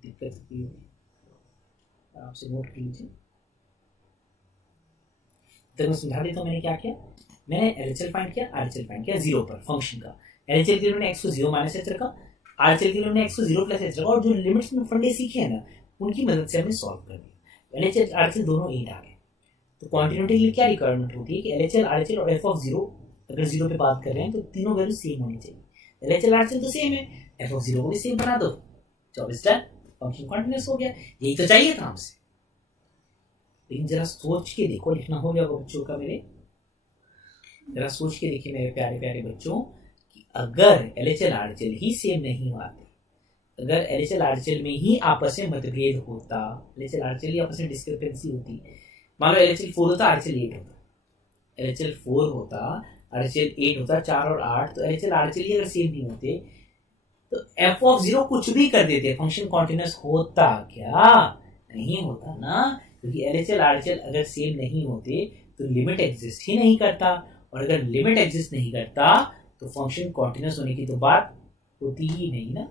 दिक्कत होती है आपसे, नोट कर लीजिए। तो मैं समझा देता हूँ मैंने क्या किया। मैंने LHL फाइंड किया, RHL फाइंड किया 0 पर फंक्शन का। LHL के लिए मैंने x को 0 माइनस h रखा, RHL के लिए मैंने x को 0 प्लस h रखा, और जो लिमिट्स में फंडे सीखे हैं ना, उनकी मदद से हमने सॉल्व कर दिया। LHL RHL दोनों 8 आ गए। तो क्वांटिटी के लिए क्या रिक्वायरमेंट होती है कि LHL RHL और f of 0 अगर 0 पे बात कर रहे हैं तो तीनों वैल्यू सेम होनी चाहिए। LHL RHL तो सेम है, f of 0 को भी सेम बना दो, 24 डन, फंक्शन कॉन्टिन्यूअस हो गया। यही तो चाहिए था हमसे। लेकिन जरा सोच के देखो, लिखना हो गया बच्चों का मेरे, जरा सोच के देखिए मेरे प्यारे प्यारे बच्चों कि अगर LHL RHL ही सेम नहीं आते, अगर LHL RHL में ही आपस में मतभेद होता, LHL RHL ही आपस में डिस्क्रिपेंसी होती, मान लो LHL 4 होता, RHL 8 होता, LHL 4 होता, RHL 8 होता, 4 और 8, तो LHL RHL ही अगर सेम नहीं होते तो f of 0 कुछ भी कर देते, फंक्शन कॉन्टिन्यूअस होता क्या? नहीं होता ना, क्योंकि LHL RHL अगर सेम नहीं होते तो लिमिट एग्जिस्ट ही नहीं करता, और अगर लिमिट एग्जिस्ट नहीं करता तो फंक्शन कॉन्टिन्यूअस होने की तो बात होती ही नहीं ना।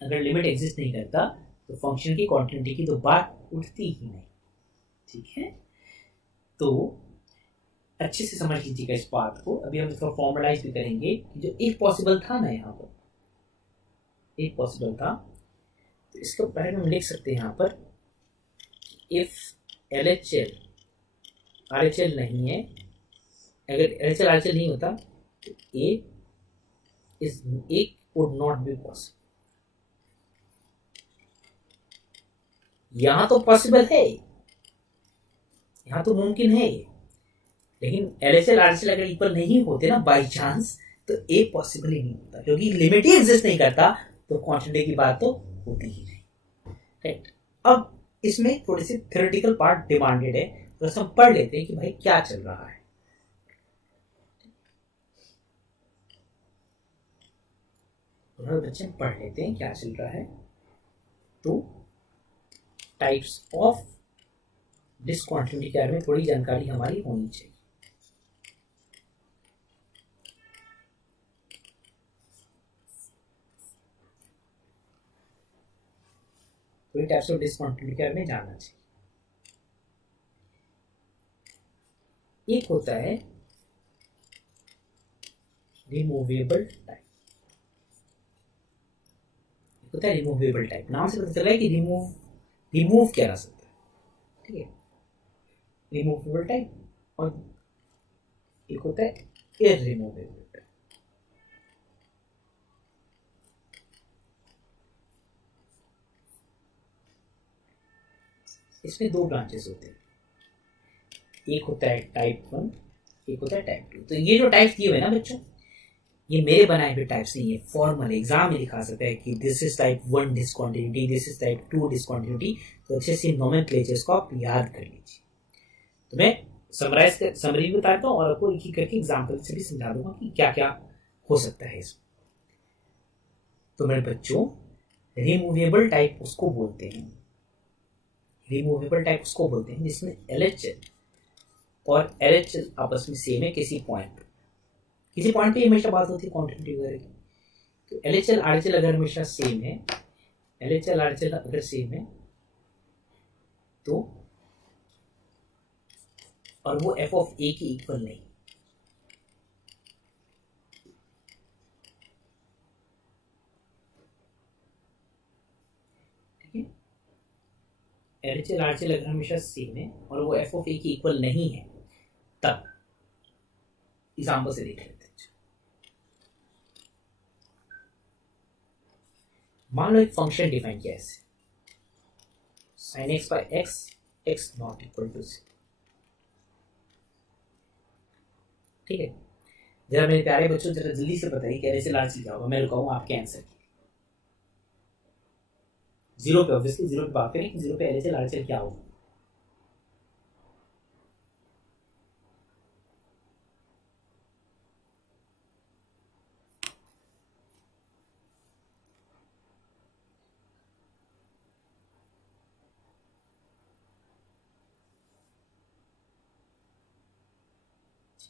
अगर लिमिट एग्जिस्ट नहीं करता तो फंक्शन की कॉन्टिन्यूटी की तो बात उठती ही नहीं, ठीक है। तो अच्छे से समझ लीजिएगा इस बात को। अभी हम इसका फॉर्मलाइज भी करेंगे। जो एक पॉसिबल था ना, यहाँ पर एक पॉसिबल था, तो इसके बारे में हम लिख सकते हैं यहाँ पर, इफ LHL RHL नहीं है, अगर LHL RHL नहीं होता तो A would not be possible। यहां तो पॉसिबल है, यहां तो मुमकिन है, लेकिन LHL RHL अगर इक्वल नहीं होते ना बाई चांस, तो A पॉसिबल ही नहीं होता, क्योंकि लिमिट ही एग्जिस्ट नहीं करता तो क्वांटिटी की बात तो होती ही नहीं, राइट। अब इसमें थोड़ी सी थ्योरेटिकल पार्ट डिमांडेड है, तो हम पढ़ लेते हैं कि भाई क्या चल रहा है। बच्चे पढ़ लेते हैं क्या चल रहा है। तो टाइप्स ऑफ डिसकंटिन्यूटी के बारे में थोड़ी जानकारी हमारी होनी चाहिए। थोड़ी टाइप्स ऑफ डिसकंटिन्यूटी के बारे में जानना चाहिए। एक होता है रिमूवेबल टाइप, होता है रिमूवेबल टाइप। नाम से पता चल रहा है कि रिमूव किया जा सकता है, ठीक है, रिमूवेबल टाइप। और एक होता है इररिमूवेबल टाइप। इसमें दो ब्रांचेस होते हैं, एक होता है टाइप 1, एक होता है टाइप 2। तो ये जो टाइप दिए हुए ना बच्चों, ये मेरे बनाए हुए टाइप्स नहीं है, फॉर्मल एग्जाम में लिखा सकता है कि this is type 1 discontinuity, this is type 2 discontinuity. तो अच्छे से नोमेनक्लेचर्स को आप याद कर लीजिए। तो मैं समरी बताता हूँ और आपको एक एक करके एग्जाम्पल से भी समझा दूंगा कि क्या क्या हो सकता है इसमें। तो मेरे बच्चों रिमूवेबल टाइप उसको बोलते हैं, रिमूवेबल टाइप उसको बोलते हैं जिसमें LHL और LHL आपस में सेम है किसी पॉइंट पे हमेशा बात होती है कॉन्टिन्यूटी वगैरह की। तो LHL RHL अगर हमेशा सेम है, LHL RHL अगर सेम है तो, और वो f ऑफ a की इक्वल नहीं, ठीक है, LHL RHL अगर हमेशा सेम है और वो f ऑफ a की इक्वल नहीं है, तब एग्जाम्पल से देख लेते हैं। मान लो एक फंक्शन डिफाइन किया है sin x by x x not equal to 0, ठीक है। जरा मेरे प्यारे बच्चों जरा जल्दी से बताइए कैसे से लास्ट क्या होगा, मैं रुकाऊंगा आपके आंसर की। 0 पे ऑब्वियसली 0 पे बात करें कि 0 पे LHL RHL क्या होगा।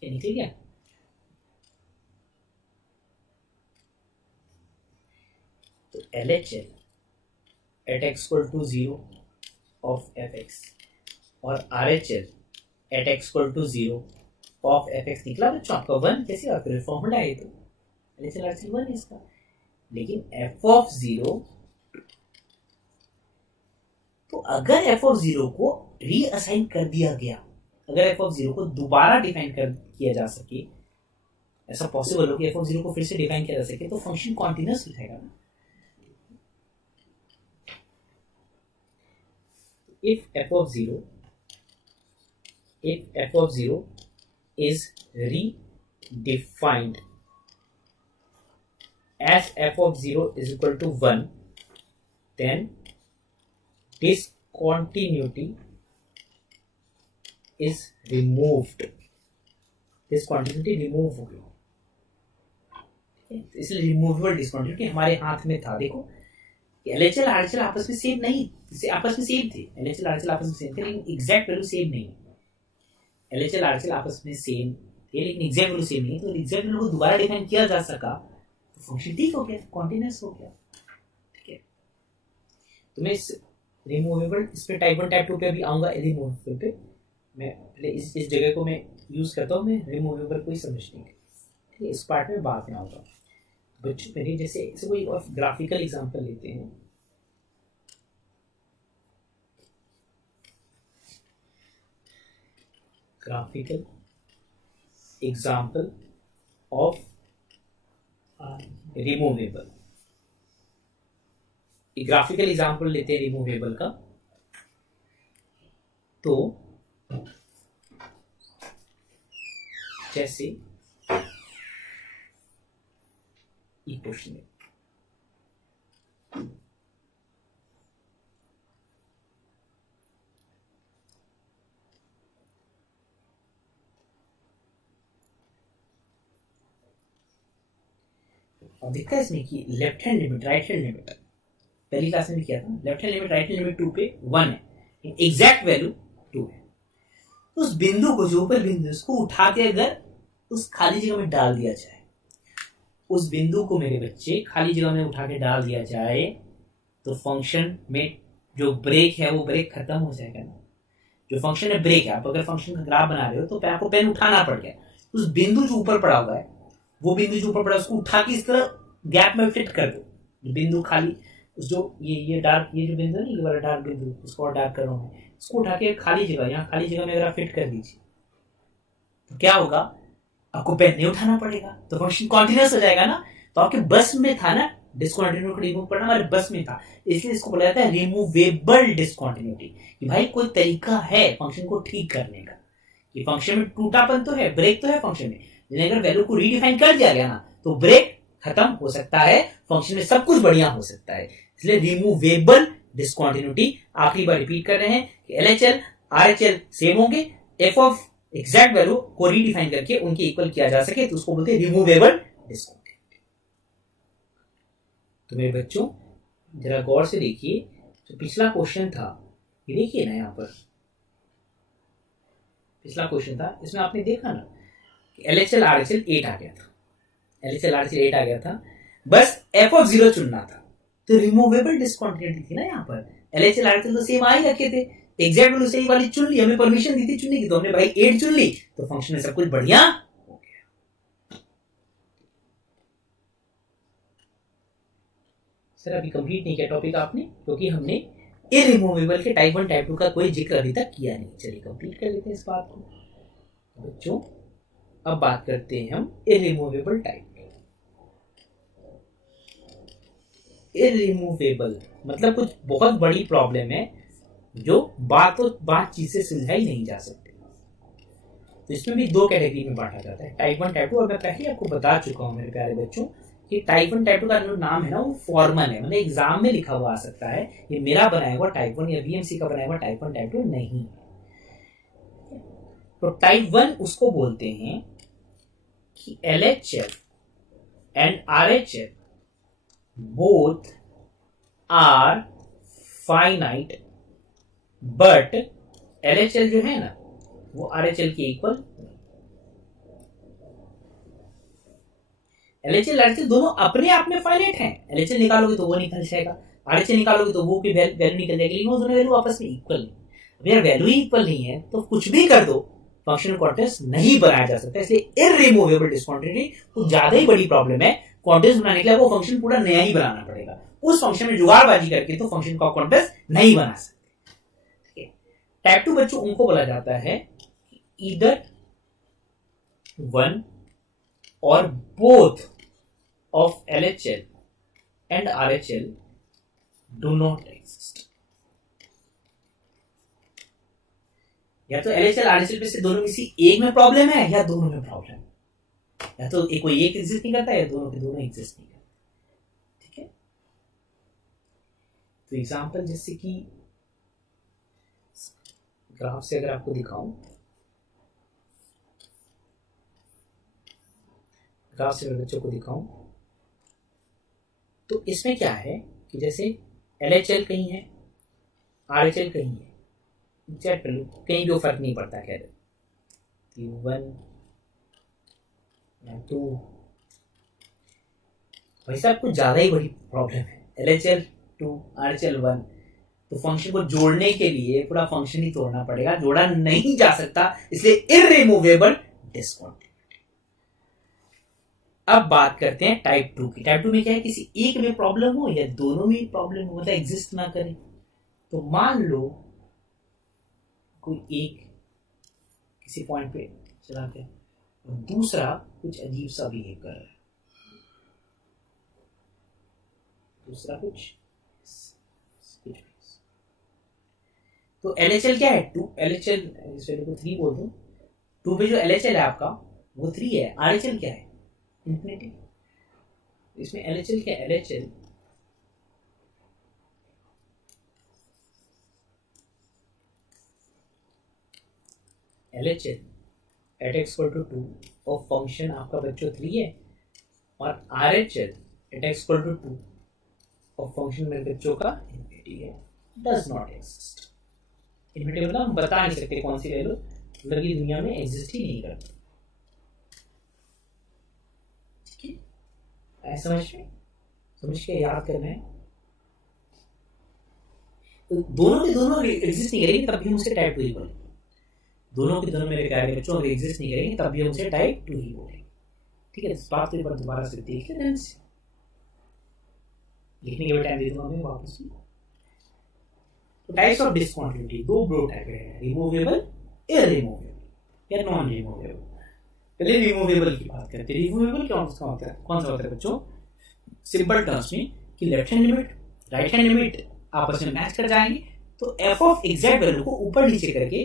निकल गया, तो LHL at x equal to 0 of fx और RHL at x equal to 0 of fx निकला बच्चों आपका 1। कैसे बात करें, फॉर्मूला है तो LHL RHL 1 है इसका। लेकिन f of 0, तो अगर f of 0 को रीअसाइन कर दिया गया, अगर f of 0 को दोबारा डिफाइन किया जा सके, ऐसा पॉसिबल हो कि f of 0 को फिर से डिफाइन किया जा सके, तो फंक्शन कॉन्टिन्यूअस हो जाएगा ना। if f of 0 is redefined as f of 0 is equal to 1, then discontinuity is removed, discontinuity remove हो गई, इसलिए रिमूवेबल डिस्कंटिन्यूटी हमारे हाथ में था। देखो LHL RHL आपस में सेम नहीं, आपस में सेम थे, LHL RHL आपस में सेम थे लेकिन एग्जैक्ट वैल्यू सेम नहीं। LHL RHL आपस में सेम थे लेकिन एग्जैक्ट वैल्यू सेम नहीं, तो एग्जैक्ट वैल्यू को दोबारा डिफाइन किया जा सका तो फंक्शन ठीक हो गया, कॉन्टिन्यूअस हो गया, ठीक है। तो मैं इस रिमूवेबल, इस पे टाइप 1 टाइप 2 पे भी आऊंगा। रिमूवेबल पे मैं पहले इस जगह को मैं यूज करता हूँ, मैं रिमूवेबल को ही समझने के, ठीक है, इस पार्ट में बात ना होगा बच्चों। मेरे जैसे कोई और ग्राफिकल एग्जांपल लेते हैं, graphical example of removable, graphical example लेते हैं रिमूवेबल का। तो जैसे ये क्वेश्चन है, और दिखता है इसमें कि left hand limit right hand limit, पहली क्लास में भी किया था, left hand limit right hand limit 2 पे 1 है, एग्जैक्ट वैल्यू 2 है। तो उस बिंदु को, जो ऊपर बिंदु, उसको उठा के अगर उस खाली जगह में डाल दिया जाए, उस बिंदु को मेरे बच्चे खाली जगह में उठा के डाल दिया जाए, तो फंक्शन में जो ब्रेक है वो ब्रेक खत्म हो जाएगा ना। जो फंक्शन है ब्रेक है, आप अगर फंक्शन का ग्राफ बना रहे हो तो आपको पेन उठाना पड़ गया, उस बिंदु जो ऊपर पड़ा हुआ है, वो बिंदु जो ऊपर पड़ा है उसको उठा के इस तरह गैप में फिट कर दो। बिंदु खाली, जो ये डार्क, ये जो बिंदु है ना, ये वाला डार्क बिंदु, उसको और डार्क कर रहा हूं मैं, इसको उठा के खाली जगह, यहाँ खाली जगह में अगर आप फिट कर दीजिए तो क्या होगा, आपको पेन नहीं उठाना पड़ेगा, तो फंक्शन कॉन्टिन्यूअस हो जाएगा ना। तो आपके बस में था ना डिस्कंटिन्यूटी को रिमूव करना, हमारे बस में था, इसलिए इसको बोला जाता है रिमूवेबल डिस्कंटिन्यूटी। कि भाई कोई तरीका है फंक्शन को ठीक करने का, कि फंक्शन में टूटापन तो है, ब्रेक तो है फंक्शन में, लेकिन अगर वैल्यू को रीडिफाइन कर दिया गया ना तो ब्रेक खत्म हो सकता है, फंक्शन में सब कुछ बढ़िया हो सकता है। इसलिए रिमूवेबल डिस्कंटिन्यूटी, आखिरी बार रिपीट कर रहे हैं कि LHL RHL सेम होंगे, एफ ऑफ एग्जैक्ट वैल्यू को रीडिफाइन करके उनके इक्वल किया जा सके तो उसको बोलते हैं रिमूवेबल डिस्कंटिन्यूटी। तो मेरे बच्चों जरा गौर से देखिए, जो पिछला क्वेश्चन था ये देखिए ना, यहाँ पर पिछला क्वेश्चन था, इसमें आपने देखा ना कि LHL RHL 8 आ गया था, LHL RHL 8 आ गया था, बस f(0) चुनना था। तो रिमूवेबल डिस्कंटिन्यूटी थी ना यहाँ पर, LHL RHL तो सेम आ ही रखे थे, एग्जैक्ट वैल्यू सही वाली चुन ली, हमें परमिशन दी थी चुनने की, तो हमने भाई 8 चुन ली, तो फंक्शन में सब कुछ बढ़िया हो गया। सर अभी कंप्लीट नहीं किया टॉपिक आपने, क्योंकि हमने इरिमूवेबल के टाइप 1 टाइप 2 का कोई जिक्र अभी तक किया नहीं। चलिए कंप्लीट कर लेते हैं इस बात को बच्चों। अब बात करते हैं हम इरिमूवेबल टाइप। इरिमूवेबल मतलब कुछ बहुत बड़ी प्रॉब्लम है जो बात चीज से सुलझाई नहीं जा सकती। तो इसमें भी दो कैटेगरी में बांटा जाता है, टाइप 1 टाइप 2। और मैं पहले आपको बता चुका हूं मेरे प्यारे बच्चों कि टाइप 1 टाइप 2 का जो नाम है ना वो फॉर्मल है, मतलब एग्जाम में लिखा हुआ आ सकता है, ये मेरा बनाया हुआ टाइप 1 या बीएमसी का बनाया हुआ टाइप 1 टाइप 2 नहीं। तो टाइप 1 उसको बोलते हैं कि LHL and RHL both are finite but LHL जो है ना वो RHL के इक्वल। LHL RHL दोनों अपने आप में फाइनाइट हैं, LHL निकालोगे तो वो निकल जाएगा, RHL निकालोगे तो वो की वैल्यू निकल जाएगी, लेकिन वो दोनों वैल्यू आपस में इक्वल नहीं। अब यार वैल्यू ही इक्वल नहीं है तो कुछ भी कर दो फंक्शनल क्वांटिटीज नहीं बनाया जा सकता, इसलिए इररिमूवेबल डिस्कंटिन्यूटी कुछ ज्यादा ही बड़ी प्रॉब्लम है। क्वांटिटीज बनाने के लिए वो फंक्शन पूरा नया ही बनाना पड़ेगा, उस फंक्शन में जुगाड़बाजी करके तो फंक्शन का क्वांटिटीज नहीं बना सकते। ठीक है, टाइप 2 बच्चों उनको बोला जाता है ईदर वन और both of LHL and RHL do not exist. या तो LHL RHL में से दोनों में से एक में प्रॉब्लम है या दोनों में प्रॉब्लम है, या तो कोई एक एग्जिस्ट नहीं करता या दोनों के दोनों एग्जिस्ट नहीं करते। ठीक है, तो एग्जांपल जैसे कि ग्राफ से अगर आपको दिखाऊं, ग्राफ से मेरे बच्चों को दिखाऊं तो इसमें क्या है कि जैसे LHL कहीं है, RHL कहीं है, चेक कर लो, कहीं भी फर्क नहीं पड़ता, कह रहे 1 या 2। भाई साहब कुछ ज्यादा ही बड़ी प्रॉब्लम है, LHL 2 RHL 1, तो फंक्शन को जोड़ने के लिए पूरा फंक्शन ही तोड़ना पड़ेगा, जोड़ा नहीं जा सकता, इसलिए इररिमूवेबल डिस्कंटिन्यूटी। अब बात करते हैं टाइप 2 की। टाइप 2 में क्या है, किसी एक में प्रॉब्लम हो या दोनों में प्रॉब्लम हो, मतलब एग्जिस्ट ना करे। तो मान लो कोई एक किसी पॉइंट पे चलाते हैं और दूसरा कुछ अजीब सा बिहेव कर रहा है, दूसरा कुछ तो LHL क्या है 2, LHL इस वैल्यू को 3 बोल दो, 2 पे जो LHL है आपका वो 3 है, RHL क्या है इंफिनिटी। इसमें LHL क्या है, LHL at x equal to 2 और फंक्शन आपका बच्चों 3 है, और RHL at x equal to 2 और फंक्शन मेरे बच्चों का इंफिनिटी है, डज नॉट एग्जिस्ट। इंफिनिटी मतलब हम बता नहीं सकते कौन सी वैल्यू लगी दुनिया में एग्जिस्ट ही नहीं करती। ठीक है, समझ के याद करना है। तो दोनों के दोनों एग्जिस्ट नहीं करेंगे तब भी हम उसे टाइप 2 ही बोलेंगे, दोनों के दोनों मेरे प्यारे बच्चों अगर एग्जिस्ट नहीं करेंगे तब भी हम उसे टाइप 2 ही बोलेंगे। ठीक है, इस बात को एक बार दोबारा से देख लें, लिखने के टाइम दे दूंगा मैं वापस में। तो टाइप्स ऑफ डिस्कंटिन्यूटी दो ब्रो टाइप है, रिमूवेबल, इररिमूवेबल या नॉन रिमूवेबल। पहले रिमूवेबल की बात करते हैं। रिमूवेबल कौन सा होता है बच्चों, सिंपल टर्म्स में कि left hand limit right hand limit आपस में मैच कर जाएंगे तो एफ ऑफ एग्जैक्ट वैल्यू को ऊपर नीचे करके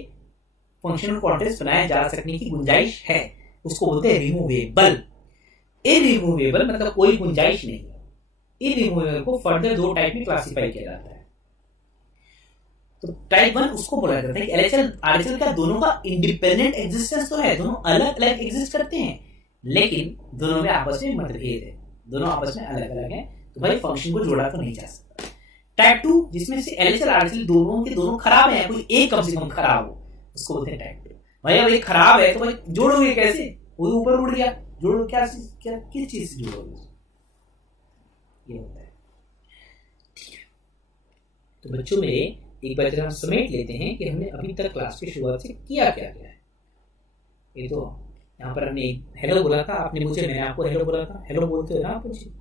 फंक्शनल क्वांटिटीज बनाया जा सकने की गुंजाइश है, उसको बोलते हैं रिमूवेबल। इररिमूवेबल मतलब कोई गुंजाइश नहीं। इररिमूवेबल को फर्दर दो टाइप में क्लासिफाई किया जाता है। तो टाइप 1 उसको बोला जाता है कि LHL RHL का दोनों का इंडिपेंडेंट एग्जिस्टेंस तो है, दोनों अलग अलग एग्जिस्ट करते हैं, लेकिन दोनों में आपस में मतभेद है, दोनों आपस में अलग अलग हैं, तो भाई फंक्शन को जोड़ा तो नहीं जा सकता। टाइप 2 जिसमें से LHL RHL दोनों के दोनों खराब है, कोई एक कम से कम खराब हो, उसको बोलते हैं टाइप 2। भाई अब एक खराब है तो भाई जोड़ोगे कैसे, वो ऊपर उड़ गया, जोड़ो क्या किस चीज से जोड़ोगे, ये होता है। ठीक है, तो बच्चों मेरे एक बार हम समेट लेते हैं कि हमने अभी तक क्लास की शुरुआत से किया क्या क्या है। ये तो यहाँ पर हमने हेलो बोला था, आपने मुझे, मैंने आपको हेलो बोला था, हेलो बोलते हो ना आप मुझे,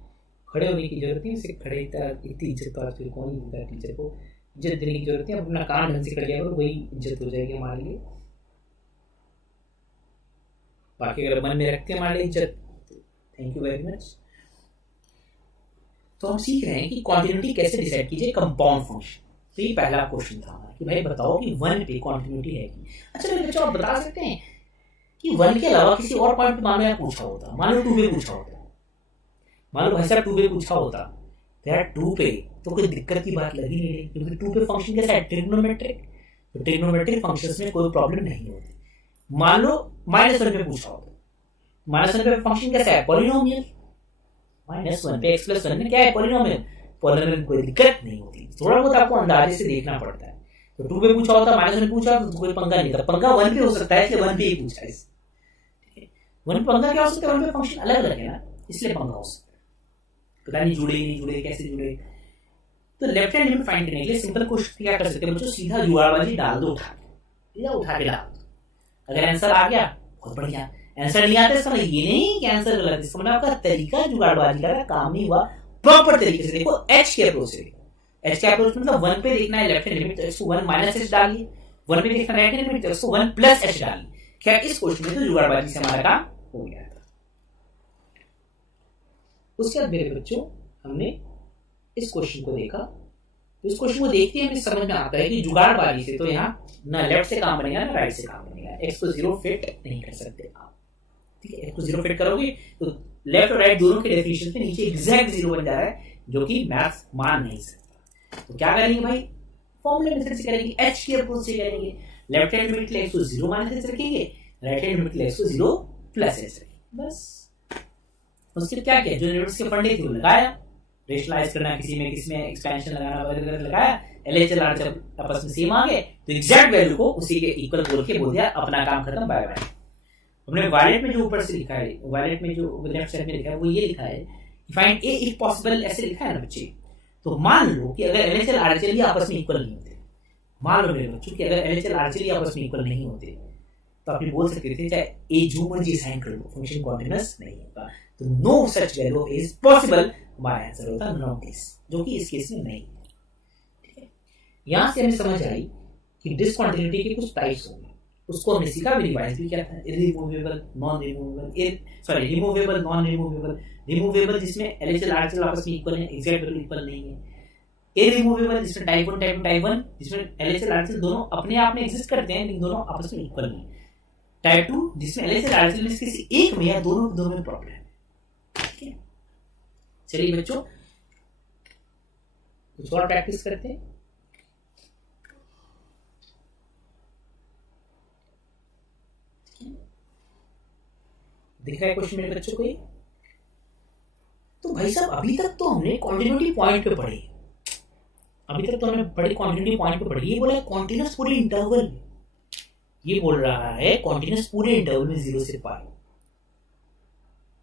खड़े होने की जरूरत नहीं, सिर्फ खड़े इतनी इज्जत तो आजकल कौन ही देता है, टीचर को इज्जत देने की जरूरत है, अपना काम ढंग से कर लिया करो, वही इज्जत हो जाएगी हमारे लिए। बाकी अगर मन में रखते हैं हमारे लिए इज्जत, थैंक यू वेरी मच। तो हम सीख रहे हैं कि कॉन्टिन्यूटी कैसे डिसाइड कीजिए कंपाउंड फंक्शन। तो ये पहला क्वेश्चन था हमारा कि भाई बताओ कि 1 पे कॉन्टिन्यूटी है कि। अच्छा मेरे बच्चों आप बता सकते हैं कि 1 के अलावा किसी और पॉइंट पे मान लो पूछा होता, मान लो 2 पे पूछा होता, मान लो भाई साहब 2 पे पूछा होता, तो यार 2 पे तो कोई दिक्कत की बात लगी नहीं, क्योंकि 2 पे फंक्शन कैसा है, ट्रिग्नोमेट्रिक, तो ट्रिग्नोमेट्रिक फंक्शंस में कोई प्रॉब्लम नहीं होती। मान लो -1 पे पूछा होता, -1 पे फंक्शन कैसा है, पॉलिनोमियल, -1 पे x + 1 में क्या है, पॉलिनोमियल, पॉलिनोमियल में कोई दिक्कत नहीं होती, थोड़ा बहुत आपको अंदाजे से देखना पड़ता है। तो 2 पे पूछा होता, -1 पूछा तो कोई पंगा नहीं था, पंगा 1 पे हो सकता है, इसलिए 1 पे ही पूछा है। 1 पे पंगा क्या हो सकता है, 1 पे फंक्शन अलग अलग है ना, इसलिए पंगा हो सकता है, पता नहीं जुड़े नहीं जुड़े, कैसे जुड़े। तो लेफ्ट हैंड लिमिट फाइंड करने के लिए सिंपल क्वेश्चन क्या कर सकते हैं बच्चों, सीधा जुगाड़बाजी डाल दो, उठा के डाल दो। अगर आंसर आ गया बहुत बढ़िया, आंसर नहीं आता इसका मतलब ये नहीं कि आंसर गलत, इसका मतलब आपका तरीका जुगाड़बाजी का काम नहीं हुआ, प्रॉपर तरीके से देखो। एच के अप्रोच से देखो, एच के अप्रोच मतलब 1 पे देखना है लेफ्ट हैंड लिमिट, तो इसको 1 - h डालिए, 1 पे देखना राइट हैंड लिमिट, तो इसको 1 + h डालिए। खैर इस क्वेश्चन में तो जुगाड़बाजी से हमारा काम हो गया था। उसके बाद मेरे बच्चों हमने इस क्वेश्चन को देखा, तो इस क्वेश्चन को देखते ही हमें समझ में आता है कि जुगाड़बाजी से तो यहाँ ना लेफ्ट से काम बनेगा ना राइट से काम बनेगा, x को 0 फिट नहीं कर सकते आप। ठीक है, x को 0 फिट करोगे तो लेफ्ट और राइट दोनों के डेफिनेशन पे नीचे एग्जैक्ट 0 बन जा रहा है, जो कि मैथ्स मान नहीं सकता। तो क्या करेंगे भाई, फॉर्मूला मेथड से करेंगे, h के अप्रोच से करेंगे। लेफ्ट हैंड लिमिट के लिए x को 0 - h रखेंगे, राइट हैंड लिमिट के लिए x को 0 + h रखेंगे, बस। उसके क्या किया, जो लिमिट्स के फंडे थे वो लगाया, रेशनलाइज करना, किसी में एक्सपेंशन लगाना वगैरह लगाया, LHL RHL आपस में सेम आ गए, तो एग्जैक्ट वैल्यू को उसी के इक्वल बोल के बोल दिया, अपना काम खत्म, बाय बाय। हमने वायलेट में जो ऊपर से लिखा है, वायलेट में जो लेफ्ट साइड में लिखा है वो ये लिखा है, फाइंड ए इफ पॉसिबल, ऐसे लिखा है ना बच्चे। तो मान लो कि अगर LHL RHL आपस में इक्वल नहीं होते, मान लो मेरे बच्चों कि अगर LHL RHL आपस में इक्वल नहीं होते, तो आप बोल सकते थे चाहे ए जो मर्जी साइन कर लो, फंक्शन कॉन्टिन्यूअस नहीं होगा। तो no such value is possible, हमारा आंसर होता है नॉट दिस, जो कि इस केस में नहीं है। ठीक है, यहां से हमें समझ आई कि डिसकंटिन्यूटी के कुछ टाइप्स होंगे, उसको हमने सीखा भी, रिवाइज भी किया था। Irremovable, non removable, removable, non removable. Removable जिसमें LHL RHL आपस में इक्वल है, एग्जैक्ट वैल्यू इक्वल नहीं है। इररिमूवेबल जिसमें टाइप 1 जिसमें LHL RHL दोनों अपने आप में एग्जिस्ट करते हैं लेकिन दोनों आपस में इक्वल नहीं। टाइप 2 जिसमें LHL RHL में किसी एक में या दोनों में प्रॉब्लम है। ठीक है, चलिए बच्चों कुछ और प्रैक्टिस करते हैं। दिख रहा है क्वेश्चन मेरे बच्चों को ये? तो भाई साहब अभी तक तो हमने कॉन्टिन्यूटी पॉइंट पे पढ़ी, अभी तक तो हमने बड़े कॉन्टिन्यूटी पॉइंट पे पढ़ी। ये बोला कॉन्टिन्यूअस पूरे इंटरवल, ये बोल रहा है कॉन्टिन्यूअस पूरे इंटरवल में 0 से पाई।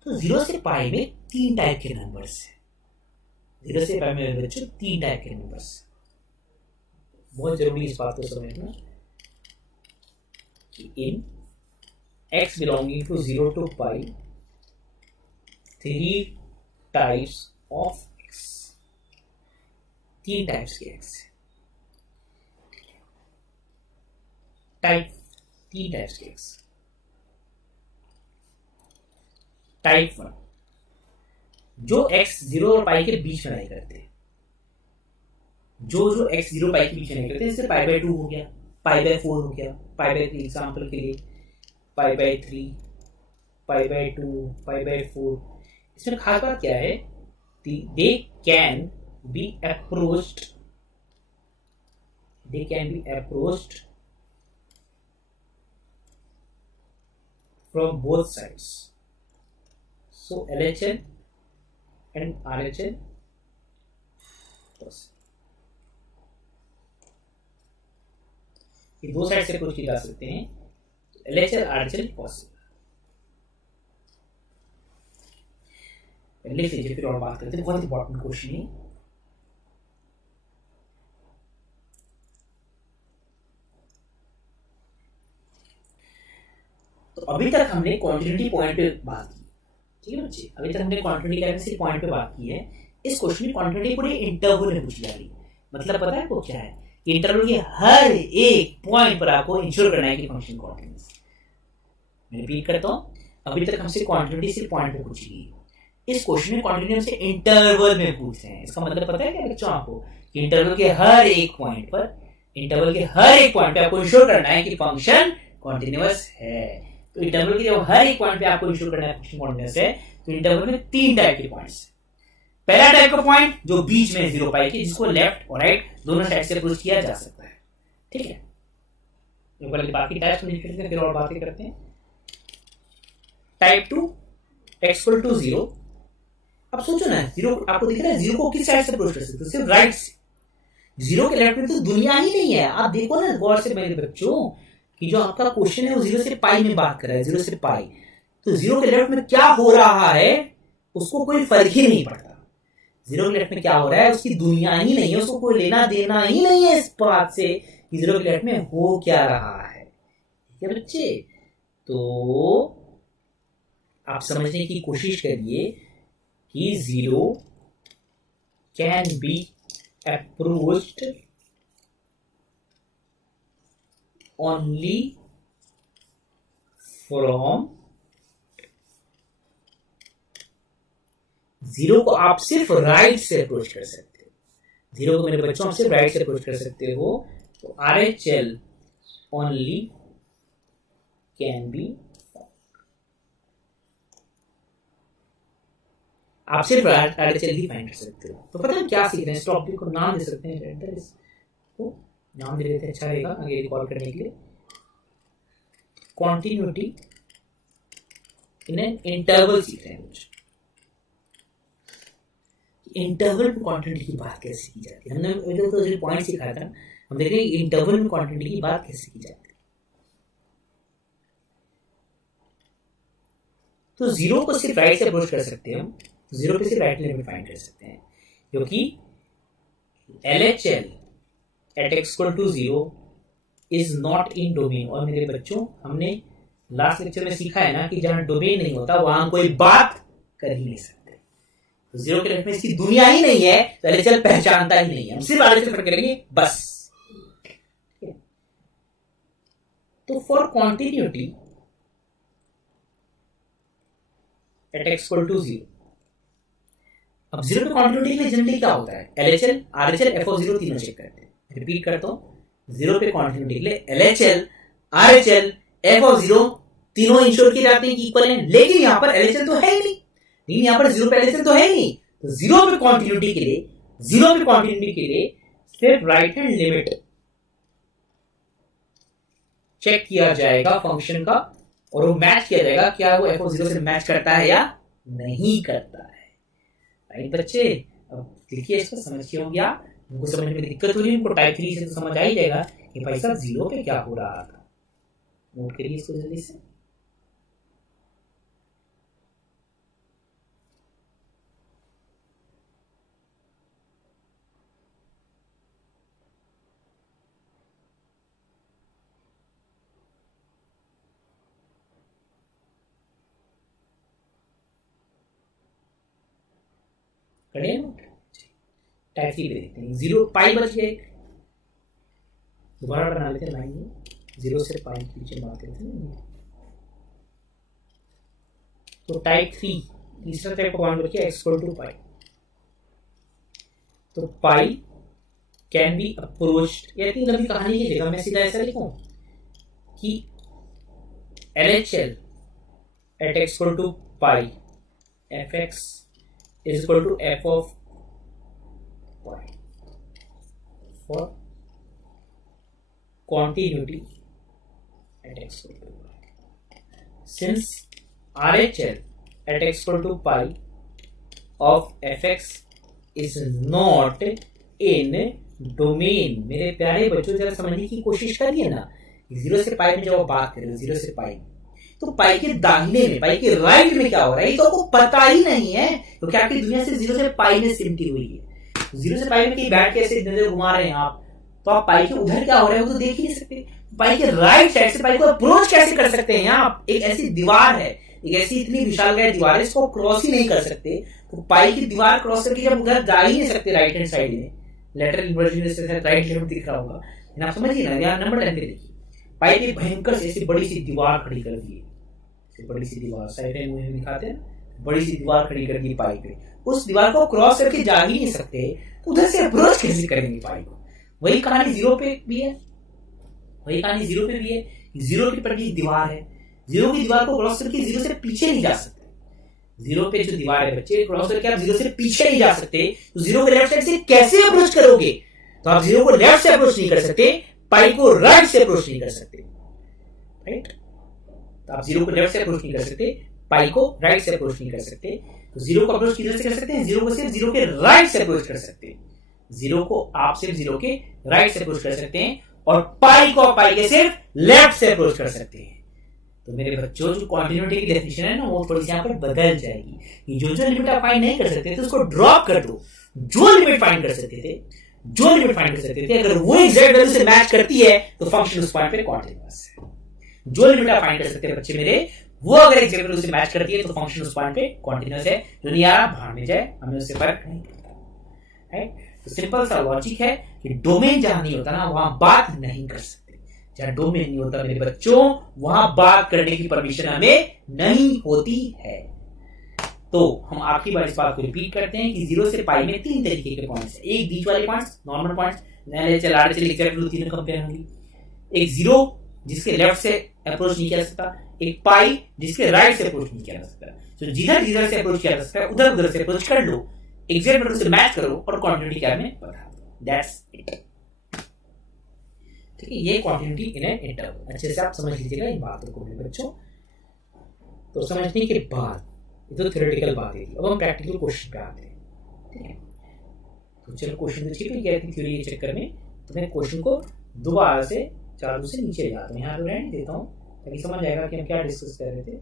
तो 0 से पाई में 3 टाइप के नंबर्स है, 0 से पाई में बच्चों 3 टाइप के नंबर्स। बहुत जरूरी इस बात को समझना कि इन x belonging to 0 to pi 3 types of x, 3 types के x, टाइप 3 टाइप्स के x। टाइप 1 जो x 0 और पाई के बीच में नहीं करते, जो x 0 पाई के बीच में नहीं करते, जैसे π/2 हो गया, π/4 हो गया, π/3 एग्जाम्पल के लिए, π/3, π/2, π/4। इसमें खास बात क्या है, they can be approached from both sides. So LHL and RHL ये दो साइड से अप्रोच किए जा सकते हैं, LHL RHL पॉसिबल। लिख लीजिए, फिर और बात करते हैं, बहुत इंपॉर्टेंट क्वेश्चन है। तो अभी तक हमने कॉन्टिन्यूटी पॉइंट पे बात की, ठीक है बच्चे, अभी तक हमने कॉन्टिन्यूटी कैपेसिटी पॉइंट पे बात की है। इस क्वेश्चन में कॉन्टिन्यूटी पूरे इंटरवल में पूछी जा रही है। मतलब पता है आपको क्या है? इंटरवल के हर एक पॉइंट पर आपको इंश्योर करना है कि फंक्शन कॉन्टिन्यूअस। मैं रिपीट करता हूं, अभी तक हमसे कॉन्टिन्यूटी सिर्फ पॉइंट पे पूछी गई, इस क्वेश्चन में कॉन्टिन्यूटी से इंटरवल में पूछ रहे हैं। इसका मतलब पता है क्या बच्चों आपको? इंटरवल के हर एक पॉइंट पर, इंटरवल के हर एक पॉइंट पे आपको इंश्योर करना है कि फंक्शन कॉन्टिन्यूअस है। तो इंटरवल के जब हर एक पॉइंट पे आपको इंश्योर करना है फंक्शन कॉन्टिन्यूअस है, तो इंटरवल में तीन टाइप के पॉइंट्स। पहला टाइप का पॉइंट जो बीच में 0 पाई के, जिसको लेफ्ट और राइट दोनों साइड से अप्रोच किया जा सकता है, ठीक है। बाकी टाइप्स में फिर और बातें करते हैं। Type 2 x = 0। अब सोचो ना, 0 आपको दिख रहा है, 0 को किस साइड से अप्रोच कर सकते हो? सिर्फ राइट से। 0 के लेफ्ट में तो दुनिया ही नहीं है। आप देखो ना गौर से मेरे बच्चों, कि जो आपका क्वेश्चन है वो 0 से पाई में बात कर रहा है, 0 से पाई। तो 0 के लेफ्ट में क्या हो रहा है उसको कोई फर्क ही नहीं पड़ता। 0 के लेफ्ट में क्या हो रहा है उसकी दुनिया ही नहीं है, उसको कोई लेना देना ही नहीं है इस बात से कि 0 के लेफ्ट में हो क्या रहा है, ठीक है बच्चे। तो आप समझने की कोशिश करिए कि 0 can be approached only from 0 को आप सिर्फ राइट से अप्रोच कर सकते हो। 0 को मेरे बच्चों आप सिर्फ राइट से अप्रोच कर सकते हो। तो RHL only can be, आप सिर्फ RHL ही फाइंड कर सकते हो। तो पता है क्या सीख रहे हैं? इस टॉपिक को नाम दे सकते हैं, तो नाम दे देते हैं, अच्छा रहेगा आगे रिकॉल करने के लिए। कॉन्टिन्यूटी इन एन इंटरवल सीख रहे हैं कुछ। इंटरवल में कॉन्टिन्यूटी की बात कैसे की जाती है? हमने तो जो पॉइंट सिखाया था, हम देख रहे हैं इंटरवल में कॉन्टिन्यूटी की बात कैसे की जाती है। तो 0 को सिर्फ राइट से अप्रोच कर सकते हैं हम, 0 पे सिर्फ राइट लिमिट फाइंड कर सकते हैं, क्योंकि LHL at x = 0 is not in domain. और मेरे बच्चों, हमने लास्ट लेक्चर में सीखा है ना कि जहां डोमेन नहीं होता वहां कोई बात कर ही नहीं सकते। तो 0 के लेफ्ट में इसकी दुनिया ही नहीं है, तो LHL पहचानता ही नहीं है, हम सिर्फ RHL फर्क करेंगे बस। तो फॉर कॉन्टिन्यूटी at x = 0, अब 0 पे कॉन्टिन्यूटी के लिए जनरली क्या होता है? LHL RHL F0 तीनों चेक करते हैं। रिपीट करता हूं, 0 पे कॉन्टिन्यूटी के लिए LHL RHL F0 तीनों इंश्योर किए जाते हैं कि इक्वल है। लेकिन यहां पर LHL तो है ही नहीं, लेकिन यहां पर 0 पे LHL तो है ही नहीं। तो 0 पे कॉन्टिन्यूटी के लिए सिर्फ राइट हैंड लिमिट चेक किया जाएगा फंक्शन का, और वो मैच किया जाएगा क्या वो F0 से मैच करता है या नहीं करता है। राइट बच्चे, अब देखिए इसको समझिए होंगे आप, उनको समझने में दिक्कत हो रही है, उनको टाइप 3 से तो समझ आ ही जाएगा कि भाई साहब 0 पे क्या हो रहा था। नोट करिए इसको जल्दी से। करिए नोट। टाइप 3 पे देखते हैं, 0 पाई बच गए, दोबारा बना लेते हैं लाइन में, 0 से पाई के पीछे बात करते हैं। तो टाइप 3 तीसरा टाइप का पॉइंट बच गया x = पाई। तो पाई कैन बी अप्रोच्ड, या इतनी लंबी कहानी की जगह मैं सीधा ऐसा लिखूं कि LHL at x = pi fx is equal to f of y for continuity at x = y. Since RHL at x = pi of fx is not in domain. मेरे प्यारे बच्चों जरा समझने की कोशिश करिए ना, 0 से पाई में जब आप बात करें 0 से पाई में, तो पाई के दाहिने में, पाई के राइट में क्या हो रहा है ये तो आपको पता ही नहीं है, क्योंकि आपकी दुनिया से 0 से पाई में सिमटी हुई है। 0 से पाई में कहीं बैठ के ऐसे नजर घुमा रहे हैं आप, तो आप पाई के उधर क्या हो रहा है वो तो देख ही नहीं सकते। पाई के राइट साइड से पाई को अप्रोच कैसे कर सकते हैं आप? एक ऐसी दीवार है, एक ऐसी इतनी विशालकाय दीवार है, इसको क्रॉस ही नहीं कर सकते। तो पाई की दीवार क्रॉस करके जब उधर जा ही नहीं सकते राइट हैंड साइड में, लेटरल इन्वर्जन से राइट लेफ्ट दिख रहा होगा, लेकिन आप समझिए ना, यहाँ नंबर 10 पे देखिए, पाई की भयंकर से ऐसी बड़ी सी दीवार खड़ी कर दी है, बड़ी सी दीवार साइड में दिखाते हैं, बड़ी सी दीवार खड़ी कर दी पाई पे। उस दीवार को क्रॉस करके जा ही नहीं सकते, तो उधर से अप्रोच कैसे करेंगे पाई को? वही कहानी 0 पे भी है, वही कहानी 0 पे भी है। 0 के पर भी दीवार है, 0 की दीवार को क्रॉस करके 0 से पीछे नहीं जा सकते। 0 पे जो दीवार है बच्चे, क्रॉस करके आप 0 से पीछे नहीं जा सकते, तो 0 को लेफ्ट साइड से कैसे अप्रोच करोगे? तो आप 0 को लेफ्ट से अप्रोच नहीं कर सकते, पाई को राइट से अप्रोच नहीं कर सकते, राइट? तो आप 0 को लेफ्ट से अप्रोच नहीं कर सकते, पाई को राइट से अप्रोच नहीं कर सकते। तो 0 को अप्रोच किधर से कर सकते हैं? 0 को सिर्फ 0 के राइट से अप्रोच कर सकते हैं। 0 को आप सिर्फ 0 के राइट से अप्रोच कर सकते हैं, और पाई को पाई के सिर्फ लेफ्ट से अप्रोच कर सकते हैं। तो मेरे बच्चों, जो कॉन्टिन्यूटी की डेफिनेशन है ना, वो थोड़ी सी यहाँ पर बदल जाएगी कि जो लिमिट आप फाइंड नहीं कर सकते थे उसको ड्रॉप कर दो। जो लिमिट फाइंड कर सकते थे, अगर वो एग्जैक्ट वैल्यू से मैच करती है तो फंक्शन उस पॉइंट पे कॉन्टिन्यूअस है। जो लिमिट आप फाइंड कर सकते हैं बच्चे मेरे, वो अगर एग्जैक्ट वैल्यू से मैच करती है तो फंक्शन उस पॉइंट पे कॉन्टिन्यूअस है। जो नहीं आ रहा बाहर में जाए, हमें उससे फर्क नहीं पड़ता, राइट? तो सिंपल सा लॉजिक है कि डोमेन जहां नहीं होता ना, वहां बात नहीं कर सकते। जहां डोमेन नहीं होता मेरे बच्चों, वहां बात करने की परमिशन हमें नहीं होती है। तो हम आखिरी बार इस बात को रिपीट करते हैं कि 0 से पाई में 3 तरीके के पॉइंट्स हैं। एक बीच वाले पॉइंट्स, नॉर्मल पॉइंट्स, तीनों कंपेयर होंगी। एक 0 जिसके लेफ्ट से अप्रोच नहीं किया जा सकता, एक पाई जिसके राइट से अप्रोच नहीं किया जा सकता। तो जिधर से अप्रोच किया जा सकता है उधर से अप्रोच कर लो, एग्जैक्ट वैल्यू से मैच करो और कॉन्टिन्यूटी क्या है बता दो। That's it. ठीक है, ये कॉन्टिन्यूटी इन एन इंटरवल। अच्छे से आप समझ लीजिएगा इन बातों को मेरे बच्चों। तो समझने के बाद ये तो थ्योरेटिकल बातें थी, अब हम प्रैक्टिकल क्वेश्चन पे आते हैं। ठीक है, तो चलो क्वेश्चन तो छिप गया थी थ्योरी के चक्कर में, तो मैं क्वेश्चन को दोबारा से चालू से नीचे ले जाता हूँ, यहाँ पे रहने देता हूँ ताकि समझ आएगा कि हम क्या डिस्कस कर रहे थे।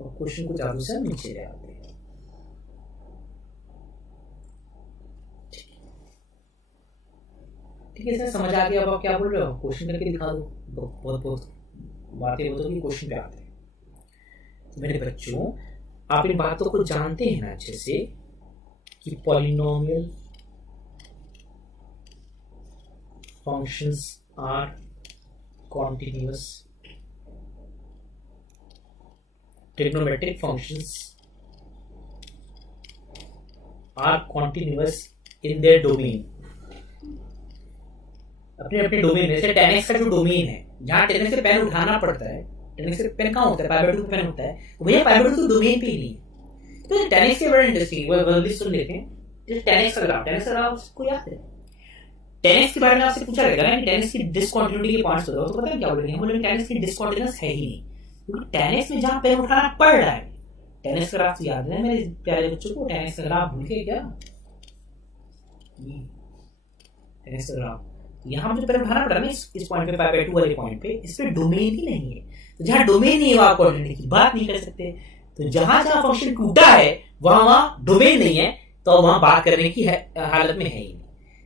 और क्वेश्चन को चालू से नीचे ले आते हैं। ठीक है सर, समझ आ गया? अब आप क्या बोल रहे हो? क्वेश्चन करके दिखा दो। बहुत बातें हो तो क्वेश्चन पे आते हैं। तो मेरे बच्चों, आप इन बातों को जानते हैं ना अच्छे से कि polynomial functions are continuous, trigonometric functions are continuous in their domain. अपने अपने डोमेन में से 10x का जो डोमेन है, जहां 10x से पेन उठाना पड़ता है, 10x से पेन कहां होता है? पाई बाय 2 पेन होता है, तो भैया पाई बाय 2 तो डोमेन पे ही नहीं। तो 10x के बड़ा इंटरेस्टिंग वो जल्दी सुन लेते हैं। 10x का ग्राफ को याद है? 10x के बारे में आपसे पूछा रहेगा ना कि 10x की डिसकंटिन्यूटी के पॉइंट्स बताओ, तो पता है क्या बोलेंगे? हम बोलेंगे 10x की डिसकंटिन्यूअस है ही नहीं, क्योंकि 10x में जहां पेन उठाना पड़ रहा है, 10x का ग्राफ तो याद है मेरे प्यारे बच्चों को? 10x का ग्राफ भूल गए क्या? 10x का ग्राफ यहाँ जो पेन उठाना पड़ा ना इस पॉइंट पे, पाई बाय 2 वाले पॉइंट पे, इस पे डोमेन ही नहीं है। तो जहां डोमेन नहीं है वहां कॉन्टिन्यूटी की बात नहीं कर सकते। तो जहां जहां फंक्शन टूटा है वहां डोमेन नहीं है, तो वहां बात करने की हालत में है ही नहीं।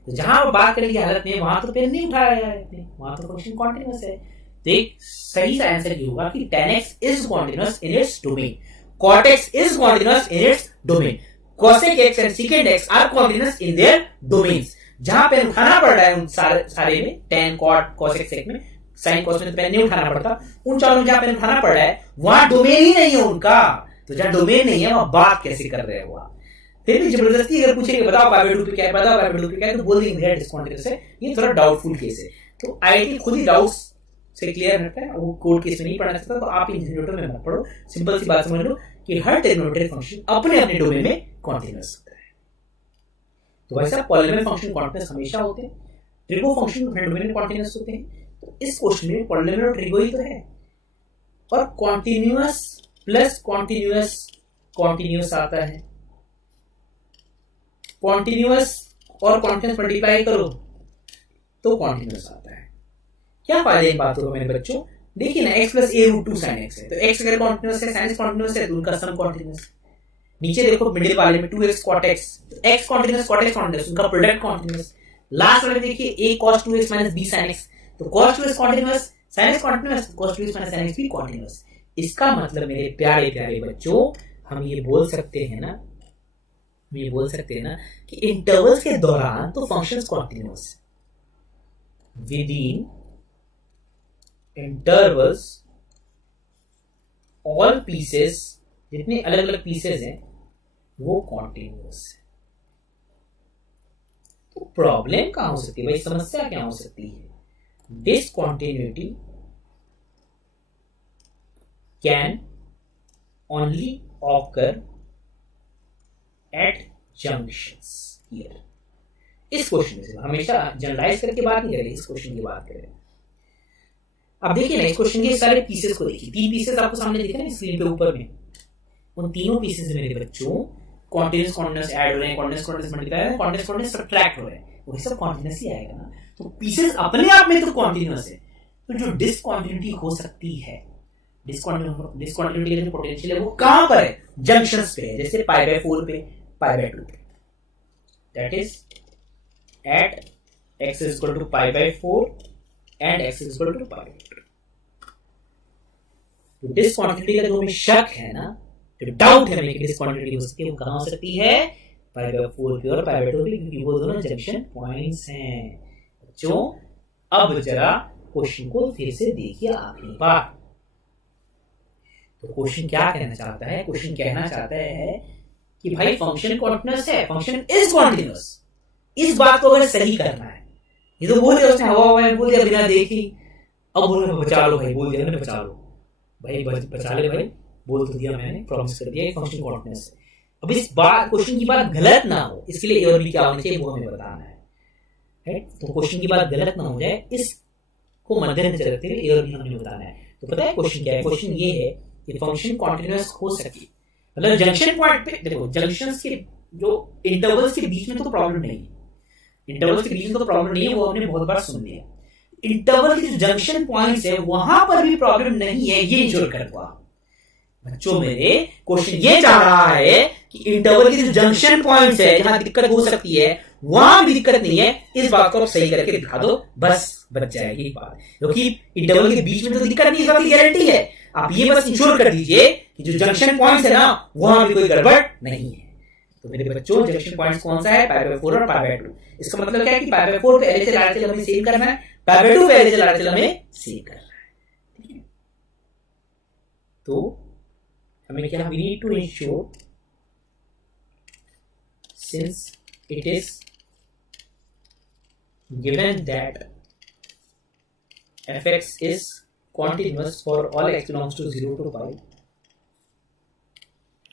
तो जहां बात करने की हालत में वहां तो पेन नहीं उठा रहा है, वहां तो फंक्शन कॉन्टिन्यूअस है। तो एक सही सा आंसर ये होगा कि 10x is continuous in its domain, cot x is continuous in its domain, cosec x and secant x are continuous in their domains। जहां पेन उठाना पड़ रहा है उन सारे में, tan cot cos x sec में, sin cos में तो पेन नहीं उठाना पड़ता, उन चारों में जहां पेन उठाना पड़ रहा है वहां डोमेन ही नहीं है उनका। तो जहां डोमेन नहीं है वहां बात कैसे कर रहे हो आप? फिर भी जबरदस्ती अगर पूछेंगे बताओ पाई बाय 2 पे क्या है, बताओ पाई बाय 2 पे क्या है, तो बोल देंगे भैया डिस्कंटिन्यूअस है। ये थोड़ा डाउटफुल केस है, तो आईआईटी खुद ही डाउट्स से क्लियर रहता है, वो कोड केस में नहीं पढ़ना सकता। तो आप इन जनरेटर में मत पढ़ो, सिंपल सी बात समझ लो कि हर ट्रिग्नोमेट्रिक फंक्शन अपने अपने डोमेन में कॉन्टिन्यूअस होता है। तो वैसा पॉलिनोमियल फंक्शन कॉन्टिन्यूअस हमेशा होते हैं, ट्रिगो फंक्शन अपने डोमेन में कॉन्टिन्यूअस होते हैं। तो इस क्वेश्चन में पॉलिनोमियल और ट्रिगो ही तो है, और कॉन्टिन्यूअस प्लस कॉन्टिन्यूअस कॉन्टिन्यूअस आता है, कॉन्टिन्यूअस और कॉन्टिन्यूअस मल्टीप्लाई करो तो कॉन्टिन्यूअस आता है। क्या फायदा इन बातों का मेरे बच्चों? देखिए ना, x प्लस ए रूट 2 साइन एक्स है, तो x अगर कॉन्टिन्यूअस है, साइन कॉन्टिन्यूअस है, तो उनका सम कॉन्टिन्यूअस। नीचे देखो मिडिल वाले में 2x cot x, तो x continuous cot x continuous, उनका प्रोडक्ट कॉन्टिन्यूअस। लास्ट वाले देखिए a cos 2x minus b sin x, तो cos 2x continuous, sin x continuous, cos 2x minus sin x भी कॉन्टिन्यूअस। इसका मतलब मेरे प्यारे प्यारे बच्चों, हम ये बोल सकते हैं ना, कि इंटरवल्स के दौरान तो फंक्शंस कॉन्टिन्यूअस है, with in intervals all pieces, जितने अलग अलग पीसेस हैं वो कॉन्टिन्यूअस है। तो प्रॉब्लम कहां हो सकती है भाई, समस्या क्या हो सकती है? Discontinuity can only occur eight junctions here. इस क्वेश्चन से हमेशा जनरलाइज करके बात नहीं करें, इस क्वेश्चन की बात करें। अब देखिए ना, इस क्वेश्चन के सारे पीसेस को देखिए, 3 पीसेस आपको सामने दिख रहे हैं स्क्रीन पे ऊपर में। उन तीनों पीसेस मेरे बच्चों कॉन्टिन्यूअस ऐड हो रहे हैं, कॉन्टिन्यूअस मल्टीप्लाई हो रहे हैं, कॉन्टिन्यूअस सब्ट्रैक्ट हो रहे हैं, वही सब कॉन्टिन्यूअस ही आएगा ना। तो पीसेस अपने आप में तो कॉन्टिन्यूअस है, तो जो डिसकॉन्टिन्यूटी हो सकती है, डिसकॉन्टिन्यूटी का जो पोटेंशियल है वो कहां पर है? जंक्शंस पे है, जैसे π/4 पे, π/2 पे। That is at x = π/4 and x = π/2। तो डिसकॉन्टिन्यूटी का जो हमें शक है ना, जो डाउट है हमें कि डिसकॉन्टिन्यूटी हो सकती है, वो कहां हो सकती है? π/4 पे और π/2 पे, क्योंकि वो दोनों जंक्शन पॉइंट्स हैं। बच्चों अब जरा क्वेश्चन को फिर से देखिए आखिरी बार। तो क्वेश्चन क्या कहना चाहता है? क्वेश्चन कहना चाहता है कि भाई फंक्शन कॉन्टिन्यूअस है, फंक्शन इज कॉन्टिन्यूअस। इस बात को अगर सही करना है, ये तो बोल दिया उसने, हवा में बोल दिया बिना देखी, अब बोल बचा लो भाई, बोल दिया मैंने बचा लो भाई, बचा ले भाई, बोल तो दिया मैंने, प्रॉमिस कर दिया फंक्शन कॉन्टिन्यूअस है। अब इस बात, क्वेश्चन की बात गलत ना हो, इसके लिए ए और बी क्या होना चाहिए वो हमें बताना है। तो क्वेश्चन की बात गलत ना हो जाए, इसको मद्देनजर रखते हुए ए और बी हमें बताना है। तो पता है क्वेश्चन क्या है? क्वेश्चन ये है कि फंक्शन कॉन्टिन्यूअस हो सके, मतलब जंक्शन पॉइंट पे। देखो जंक्शंस के जो इंटरवल्स के बीच में तो प्रॉब्लम नहीं है, इंटरवल्स के बीच में तो प्रॉब्लम नहीं है, वो हमने बहुत बार सुन लिया। इंटरवल के जो जंक्शन पॉइंट्स है वहां पर भी प्रॉब्लम नहीं है, ये इंश्योर कर दो। बच्चों मेरे क्वेश्चन ये चाह रहा है कि इंटरवल के जो जंक्शन पॉइंट्स है जहां दिक्कत हो सकती है वहां भी दिक्कत नहीं है, इस बात को आप सही करके दिखा दो, बस बच जाएगी बात। क्योंकि इंटरवल के बीच में तो दिक्कत नहीं, इस बात की गारंटी है। आप ये बस इंश्योर कर दीजिए कि जो जंक्शन पॉइंट्स है ना वहां भी कोई गड़बड़ नहीं है। तो मेरे बच्चों जंक्शन पॉइंट्स कौन सा है? π/4 और π/2। इसका मतलब क्या है कि π/4 पे LHL RHL हमें सेव करना है, π/2 पे LHL RHL हमें सेव करना है। ठीक है, तो हमें क्या, we need to ensure, since it is given that fx is continuous for all x belongs to 0 to pi,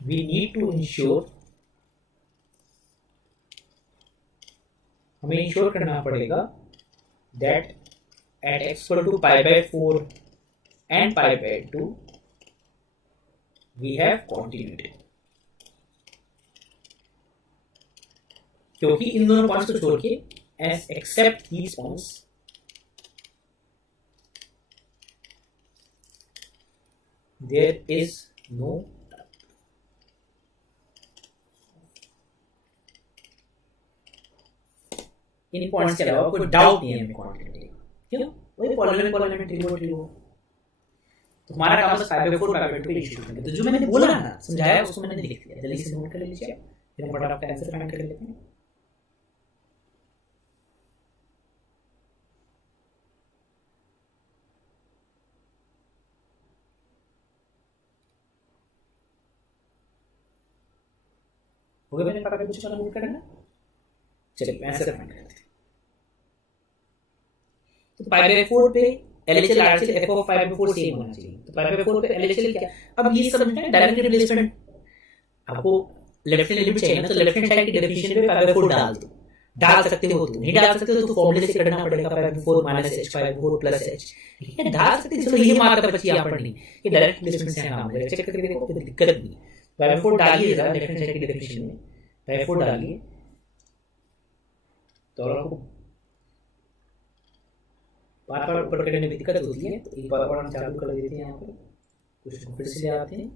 we need to ensure, हमें इंश्योर करना पड़ेगा that at x equal to π/4 and π/2 we have continuity, क्योंकि इन दोनों points को छोड़ के as except these points there is no doubt. In points के अलावा कोई डाउट नहीं है हमें क्वांटिटी। क्यों? वही पॉलिनोमियल ट्रिगो। तो हमारा काम बस π/4 π/2 पे इंस्टीट्यूट करना है। तो जो मैंने बोला ना, समझाया, उसको मैंने लिख दिया, जल्दी से नोट कर लीजिए, फिर हम फटाफट का आंसर फाइंड कर लेते हैं। हो गया, मैंने फटाफट कुछ नोट करना। चलिए आंसर फाइंड करते हैं। तो π/4 पे LHL RHL f of π/4 same होना चाहिए। तो π/4 पे LHL क्या? अब ये समझना है डायरेक्ट रिप्लेसमेंट। आपको लेफ्ट हैंड लिमिट चाहिए ना, तो लेफ्ट हैंड साइड की डेफिनेशन में π/4 डाल दो। डाल सकते हो तो, नहीं डाल सकते हो तो फॉर्मूले से करना पड़ेगा, π/4 - h π/4 + h। ठीक है, डाल सकते हो, चलो ये मार्क बची यहाँ पर नहीं, ये डायरेक्ट रिप्लेसमेंट से काम है, चेक करके देखो, कोई दिक्कत नहीं। π/4 डालिए जरा लेफ्ट हैंड साइड की डेफिनेशन में, π/4 डालिए, तो आपको बार बार ऊपर करने में दिक्कत होती है, तो एक बार और हम चालू कर देते हैं। यहाँ पर कुछ फिर से ले आते हैं।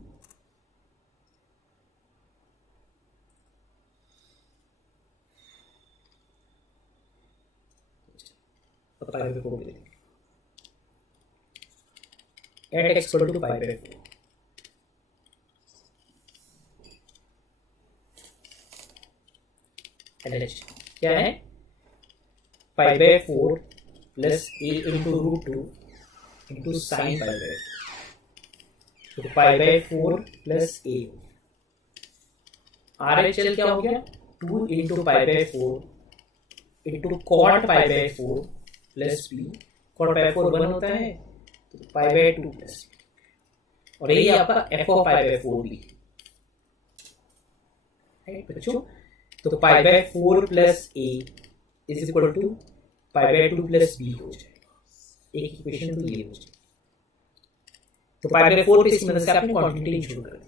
पाई पे 4 दे देंगे। At x equal to pi पे 4। एलएच क्या है? Pi by 4 plus a into root 2 into sine pi by 4। तो pi by 4 plus a. RHL क्या हो गया? 2 into pi by 4 into cot pi by 4 plus b. Cot pi 4 1 होता है, तो पाई बाय 2 प्लस बी। और यही आपका f of pi by 4 b है बच्चों। तो pi by 4 plus a is equal to pi by 2 plus b हो जाएगा। एक इक्वेशन तो ये हो जाएगी। तो पाई बाय 4 पे इसकी मदद से आपने क्वांटिटी शुरू कर दी।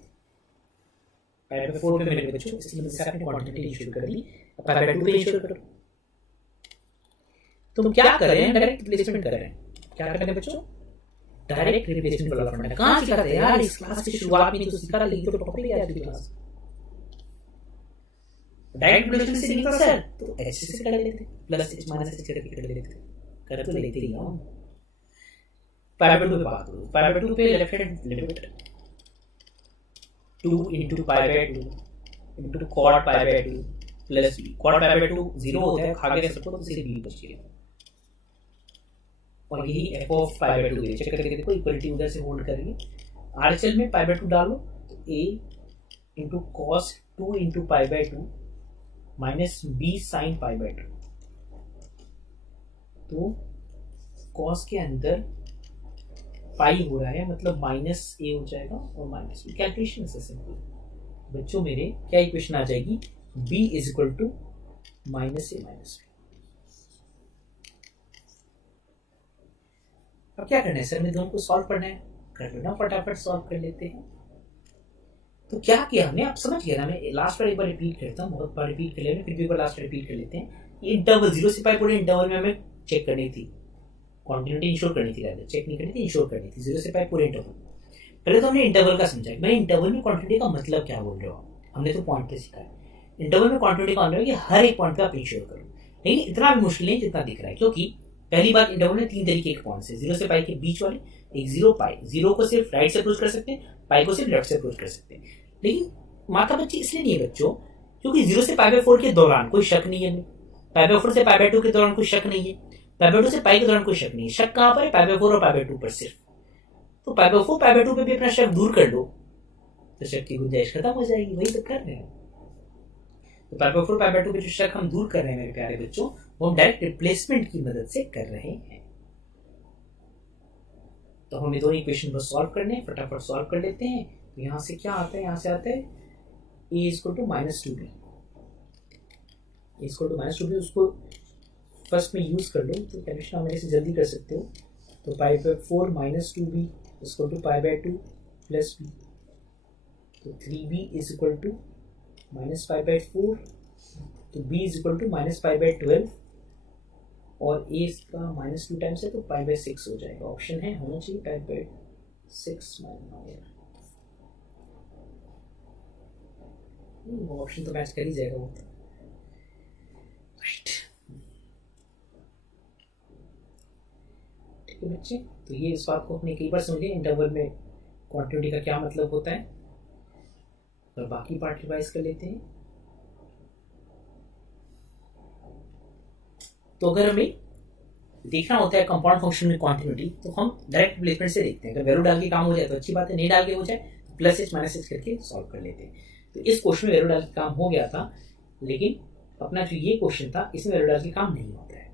पाई बाय 4 पे मेरे बच्चों इसकी मदद से आपने क्वांटिटी शुरू कर दी। अब पाई बाय 2 पे शुरू करो। तुम क्या कर रहे हैं? डायरेक्ट रिप्लेसमेंट कर रहे हैं। क्या कर रहे हैं बच्चों? डायरेक्ट रिप्लेसमेंट वाला फंडा। कहां सीखा था यार? इस क्लास की शुरुआत में तो सीखा था, लेकिन तो टॉपिक है आज की क्लास। डायरेक्ट रिप्लेसमेंट से नहीं था सर, तो एच से कर लेते, प्लस एच माइनस एच करके कर लेते। कर तो लेते ही हम। पाई बाय 2 पे बात करो। पाई बाय 2 पे left hand limit 2 into pi by 2 into cot pi by 2 plus b. Cot pi by 2 0 होता है, खा गए सबको, तो सिर्फ बी बच गया। और यही f of pi by 2 check करके देखो, इक्वलिटी उधर से होल्ड करेंगे। आरएचएल में पाई बाय 2 डालो, तो A into cos 2 into pi by 2 minus B sine pi by 2। तो कॉस के अंदर पाई हो रहा है, मतलब माइनस ए हो जाएगा और माइनस बी। कैलकुलेशन से सिंपल बच्चों मेरे क्या इक्वेशन आ जाएगी? B is equal to minus a minus b. अब क्या करना है सर? मैं दोनों को सॉल्व करना है। कर लो ना, फटाफट सॉल्व कर लेते हैं। तो क्या किया हमने? आप समझ गया ना? मैं लास्ट बार एक बार रिपीट करता हूँ, बहुत बार रिपीट कर लिया, फिर भी एक बार लास्ट रिपीट कर लेते हैं। ये इंटरवल 0 से पाई पूरे इंटरवल में हमें चेक करनी थी, क्वांटिटी इंश्योर करनी थी, चेक नहीं करनी थी, इंश्योर करनी थी। 0 से पाई पूरे इंटरवल। पहले तो हमने इंटरवल का समझा। मैं इंटरवल में क्वांटिटी का मतलब क्या बोल रहे हो? हमने तो पॉइंट पे सीखा है। इंटरवल में क्वांटिटी का मतलब है कि हर एक पॉइंट पे आप इंश्योर करो, लेकिन इतना भी मुश्किल नहीं जितना दिख रहा है। क्योंकि पहली बात, इंटरवल में 3 तरीके के पॉइंट्स है 0 से पाई के बीच वाले। एक 0 पाई, 0 को सिर्फ राइट से अप्रोच कर सकते हैं, पाई को सिर्फ लेफ्ट से अप्रोच कर सकते हैं। लेकिन माता बच्ची इसलिए नहीं है बच्चों, क्योंकि 0 से पाई बाय 4 के दौरान कोई शक नहीं है, पाई बाय 4 से पाई बाय 2 के दौरान कोई शक नहीं है, पाई बाय 2 से पाई के दौरान कोई शक नहीं है। शक कहां पर है? पाई बाय 4 और पाई बाय 2 पर सिर्फ। तो पाई बाय 4 पाई बाय 2 पे भी अपना शक दूर कर लो, तो शक की गुंजाइश खत्म हो जाएगी। वही तो कर रहे हैं। तो पाई बाय 4 पाई बाय 2 पे जो शक हम दूर कर रहे हैं मेरे प्यारे बच्चों, वो हम डायरेक्ट रिप्लेसमेंट की मदद से कर रहे हैं। तो हमें दोनों इक्वेशन को सॉल्व करने हैं, फटाफट सॉल्व कर लेते हैं। तो यहां से क्या आता है? यहां से आता है A equal to minus 2b। Equal to minus 2b, उसको फर्स्ट में यूज कर लो, तो कैलकुलेशन आप मेरे से जल्दी कर सकते हो। तो pi by 4 minus 2b equal to pi by 2 plus b। तो 3b is equal to minus pi by 4। तो b is equal to minus pi by 12 और a इसका माइनस 2 टाइम्स है, तो पाई बाय 6 हो जाएगा। ऑप्शन है होना चाहिए पाई बाय 6 माइनस, वो ऑप्शन तो मैच कर ही जाएगा वो। राइट, ठीक है बच्चे। तो ये इस बात को अपने कई बार समझे, इंटरवल में क्वांटिटी का क्या मतलब होता है। और बाकी पार्ट रिवाइज कर लेते हैं। तो अगर हमें देखना होता है कंपाउंड फंक्शन में क्वांटिटी, तो हम डायरेक्ट रिप्लेसमेंट से देखते हैं। अगर वैल्यू डाल के काम हो जाए तो अच्छी बात है, नहीं डाल के हो जाए तो प्लस एच माइनस एच करके सॉल्व कर लेते हैं। तो इस क्वेश्चन में वैल्यू डाल के काम हो गया था, लेकिन अपना जो ये क्वेश्चन था इसमें वैल्यू डाल के काम नहीं होता है।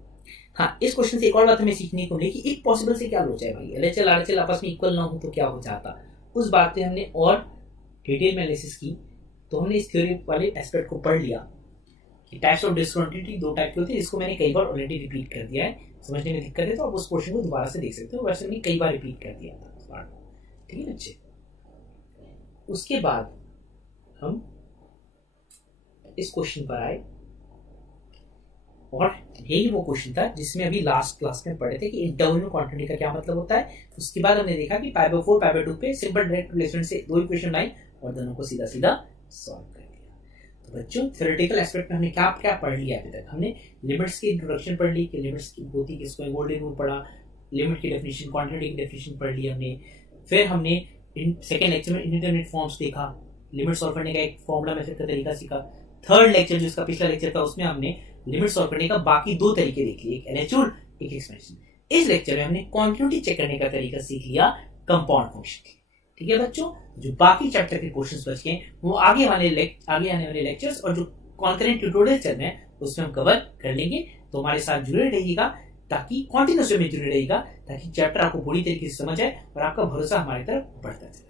हाँ, इस क्वेश्चन से एक और बात हमें सीखने को मिली कि एक पॉसिबल से क्या लोचा है भाई, एलएचएल आरएचएल आपस में इक्वल ना हो तो क्या हो जाता। उस बात पे हमने और डिटेल में एनालिसिस की। तो हमने इस थ्योरी वाले एस्पेक्ट को पढ़ लिया कि टाइप्स ऑफ डिस्कंटिन्यूटी 2 टाइप की होती है, जिसको मैंने कई बार ऑलरेडी रिपीट कर दिया है। समझने में दिक्कत है तो आप उस क्वेश्चन को दोबारा से देख सकते हो, वैसे मैंने कई बार रिपीट कर दिया था। ठीक है बच्चे। उसके बाद हम इस क्वेश्चन पर आए और यही वो क्वेश्चन था जिसमें अभी लास्ट क्लास में पढ़े थे कि इंटरवल क्वांटिटी का क्या मतलब होता है। उसके बाद हमने देखा कि पाई बाय 4 पाई बाय 2 पे सिंपल डायरेक्ट रिलेशन से दो इक्वेशन लाई और दोनों को सीधा सीधा सॉल्व कर दिया। तो बच्चों थ्योरेटिकल एस्पेक्ट में हमने क्या क्या पढ़ लिया अभी तक। हमने लिमिट्स की इंट्रोडक्शन पढ़ ली कि लिमिट्स की होती किसको, गोल्डन रूल पढ़ा, लिमिट की डेफिनेशन, क्वांटिटी की डेफिनेशन पढ़ ली हमने। फिर हमने सेकेंड लेक्चर में इंडिटरमिनेट फॉर्म्स देखा, लिमिट सॉल्व करने का एक फॉर्मूला मेथड का तरीका सीखा। थर्ड लेक्चर जो इसका पिछला लेक्चर था उसमें हमने लिमिट सॉल्व करने का बाकी दो तरीके देख लिए, एक एनएचओ एक एक्सपेंशन। इस लेक्चर में हमने कॉन्टिन्यूटी चेक करने का तरीका सीख लिया कंपाउंड फंक्शन। ठीक है बच्चों, जो बाकी चैप्टर के क्वेश्चंस बच गए वो आगे आने वाले लेक्चर्स और जो कॉन्करेंट ट्यूटोरियल चल रहे हैं उसमें हम कवर कर लेंगे। तो हमारे साथ जुड़े रहिएगा ताकि कंटिन्यूअस में जुड़े रहिएगा ताकि चैप्टर आपको पूरी तरीके से समझ आए और आपका भरोसा हमारी तरफ बढ़ता चले।